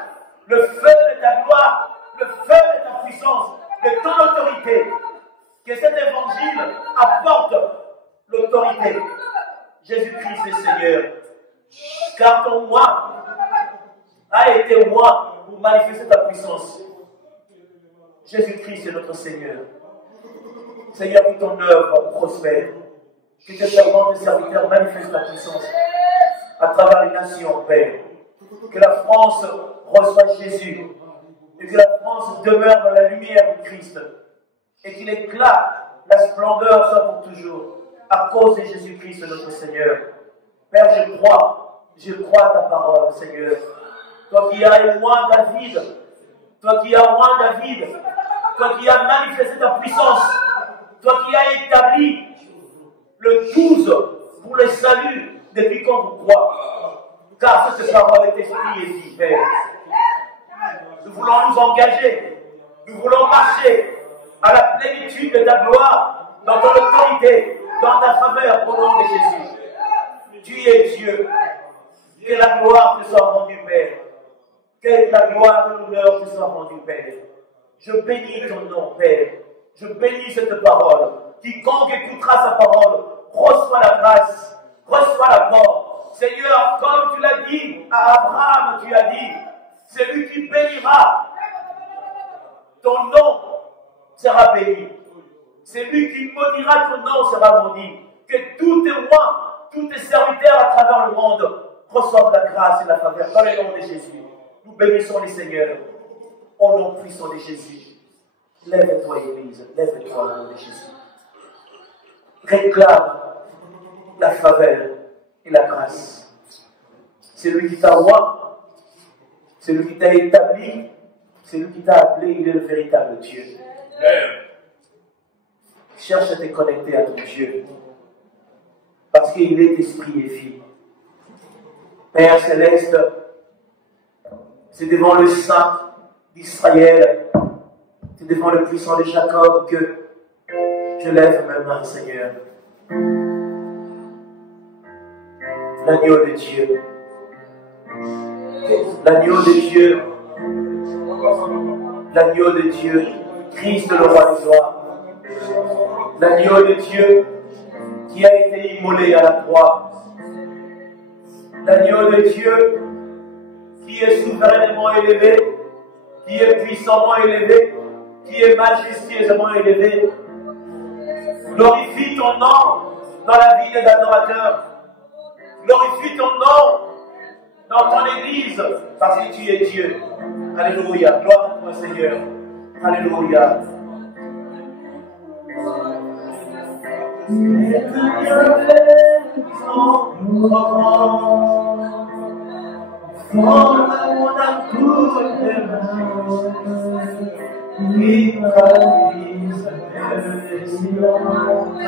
le feu de ta gloire, le feu de ta puissance, de ton autorité. Que cet évangile apporte l'autorité. Jésus-Christ est Seigneur. Car ton moi a été moi pour manifester ta puissance. Jésus-Christ est notre Seigneur. Seigneur, que ton œuvre prospère. Que tes servants, tes serviteurs manifestent ta puissance à travers les nations, Père. Que la France reçoive Jésus. Et que la France demeure dans la lumière du Christ. Et qu'il éclate, la splendeur soit pour toujours. À cause de Jésus-Christ, notre Seigneur. Père, je crois à ta parole, Seigneur. Toi qui as oint David, toi qui as oint David, toi qui as manifesté ta puissance, toi qui as établi le 12 pour le salut depuis qu'on vous croit. Car cette parole est esprit et vie, Père. Nous voulons nous engager, nous voulons marcher à la plénitude de ta gloire, dans ton autorité, dans ta faveur, au nom de Jésus. Tu es Dieu. Que la gloire te soit rendue, Père. Que la gloire et l'honneur te soient rendue, Père. Je bénis ton nom, Père. Je bénis cette parole. Quiconque écoutera sa parole, reçoit la grâce, reçoit la mort. Seigneur, comme tu l'as dit à Abraham, tu as dit, celui qui bénira, ton nom sera béni. Celui qui maudira, ton nom sera maudit. Que tous tes rois, tous tes serviteurs à travers le monde reçoivent la grâce et la faveur dans le nom de Jésus. Nous bénissons les Seigneurs au nom puissant de Jésus. Lève-toi, Église, lève-toi au nom de Jésus. Réclame la faveur et la grâce. C'est lui qui t'a roi, c'est lui qui t'a établi, c'est lui qui t'a appelé, il est le véritable Dieu. Cherche à te connecter à ton Dieu, parce qu'il est esprit et vie. Père Céleste, c'est devant le Saint d'Israël, c'est devant le puissant de Jacob que je lève mes mains, Seigneur. L'agneau de Dieu. L'agneau de Dieu. L'agneau de Dieu. Christ le roi des rois. L'agneau de Dieu qui a été immolé à la croix. L'agneau de Dieu qui est souverainement élevé, qui est puissamment élevé, qui est majestueusement élevé. Glorifie ton nom dans la vie des adorateurs. Glorifie ton nom dans ton église, parce que tu es Dieu. Alléluia. Gloire à toi, Seigneur. Alléluia.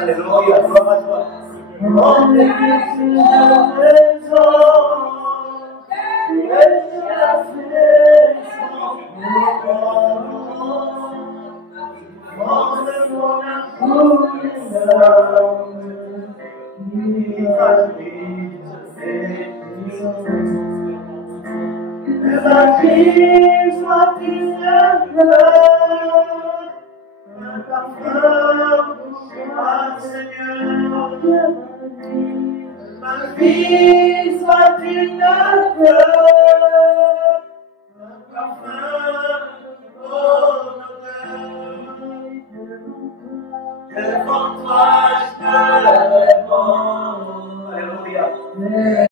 Alléluia, gloire à toi. Ma vie soit une fleur, un parfum pour moi, Seigneur. Ma vie soit une fleur,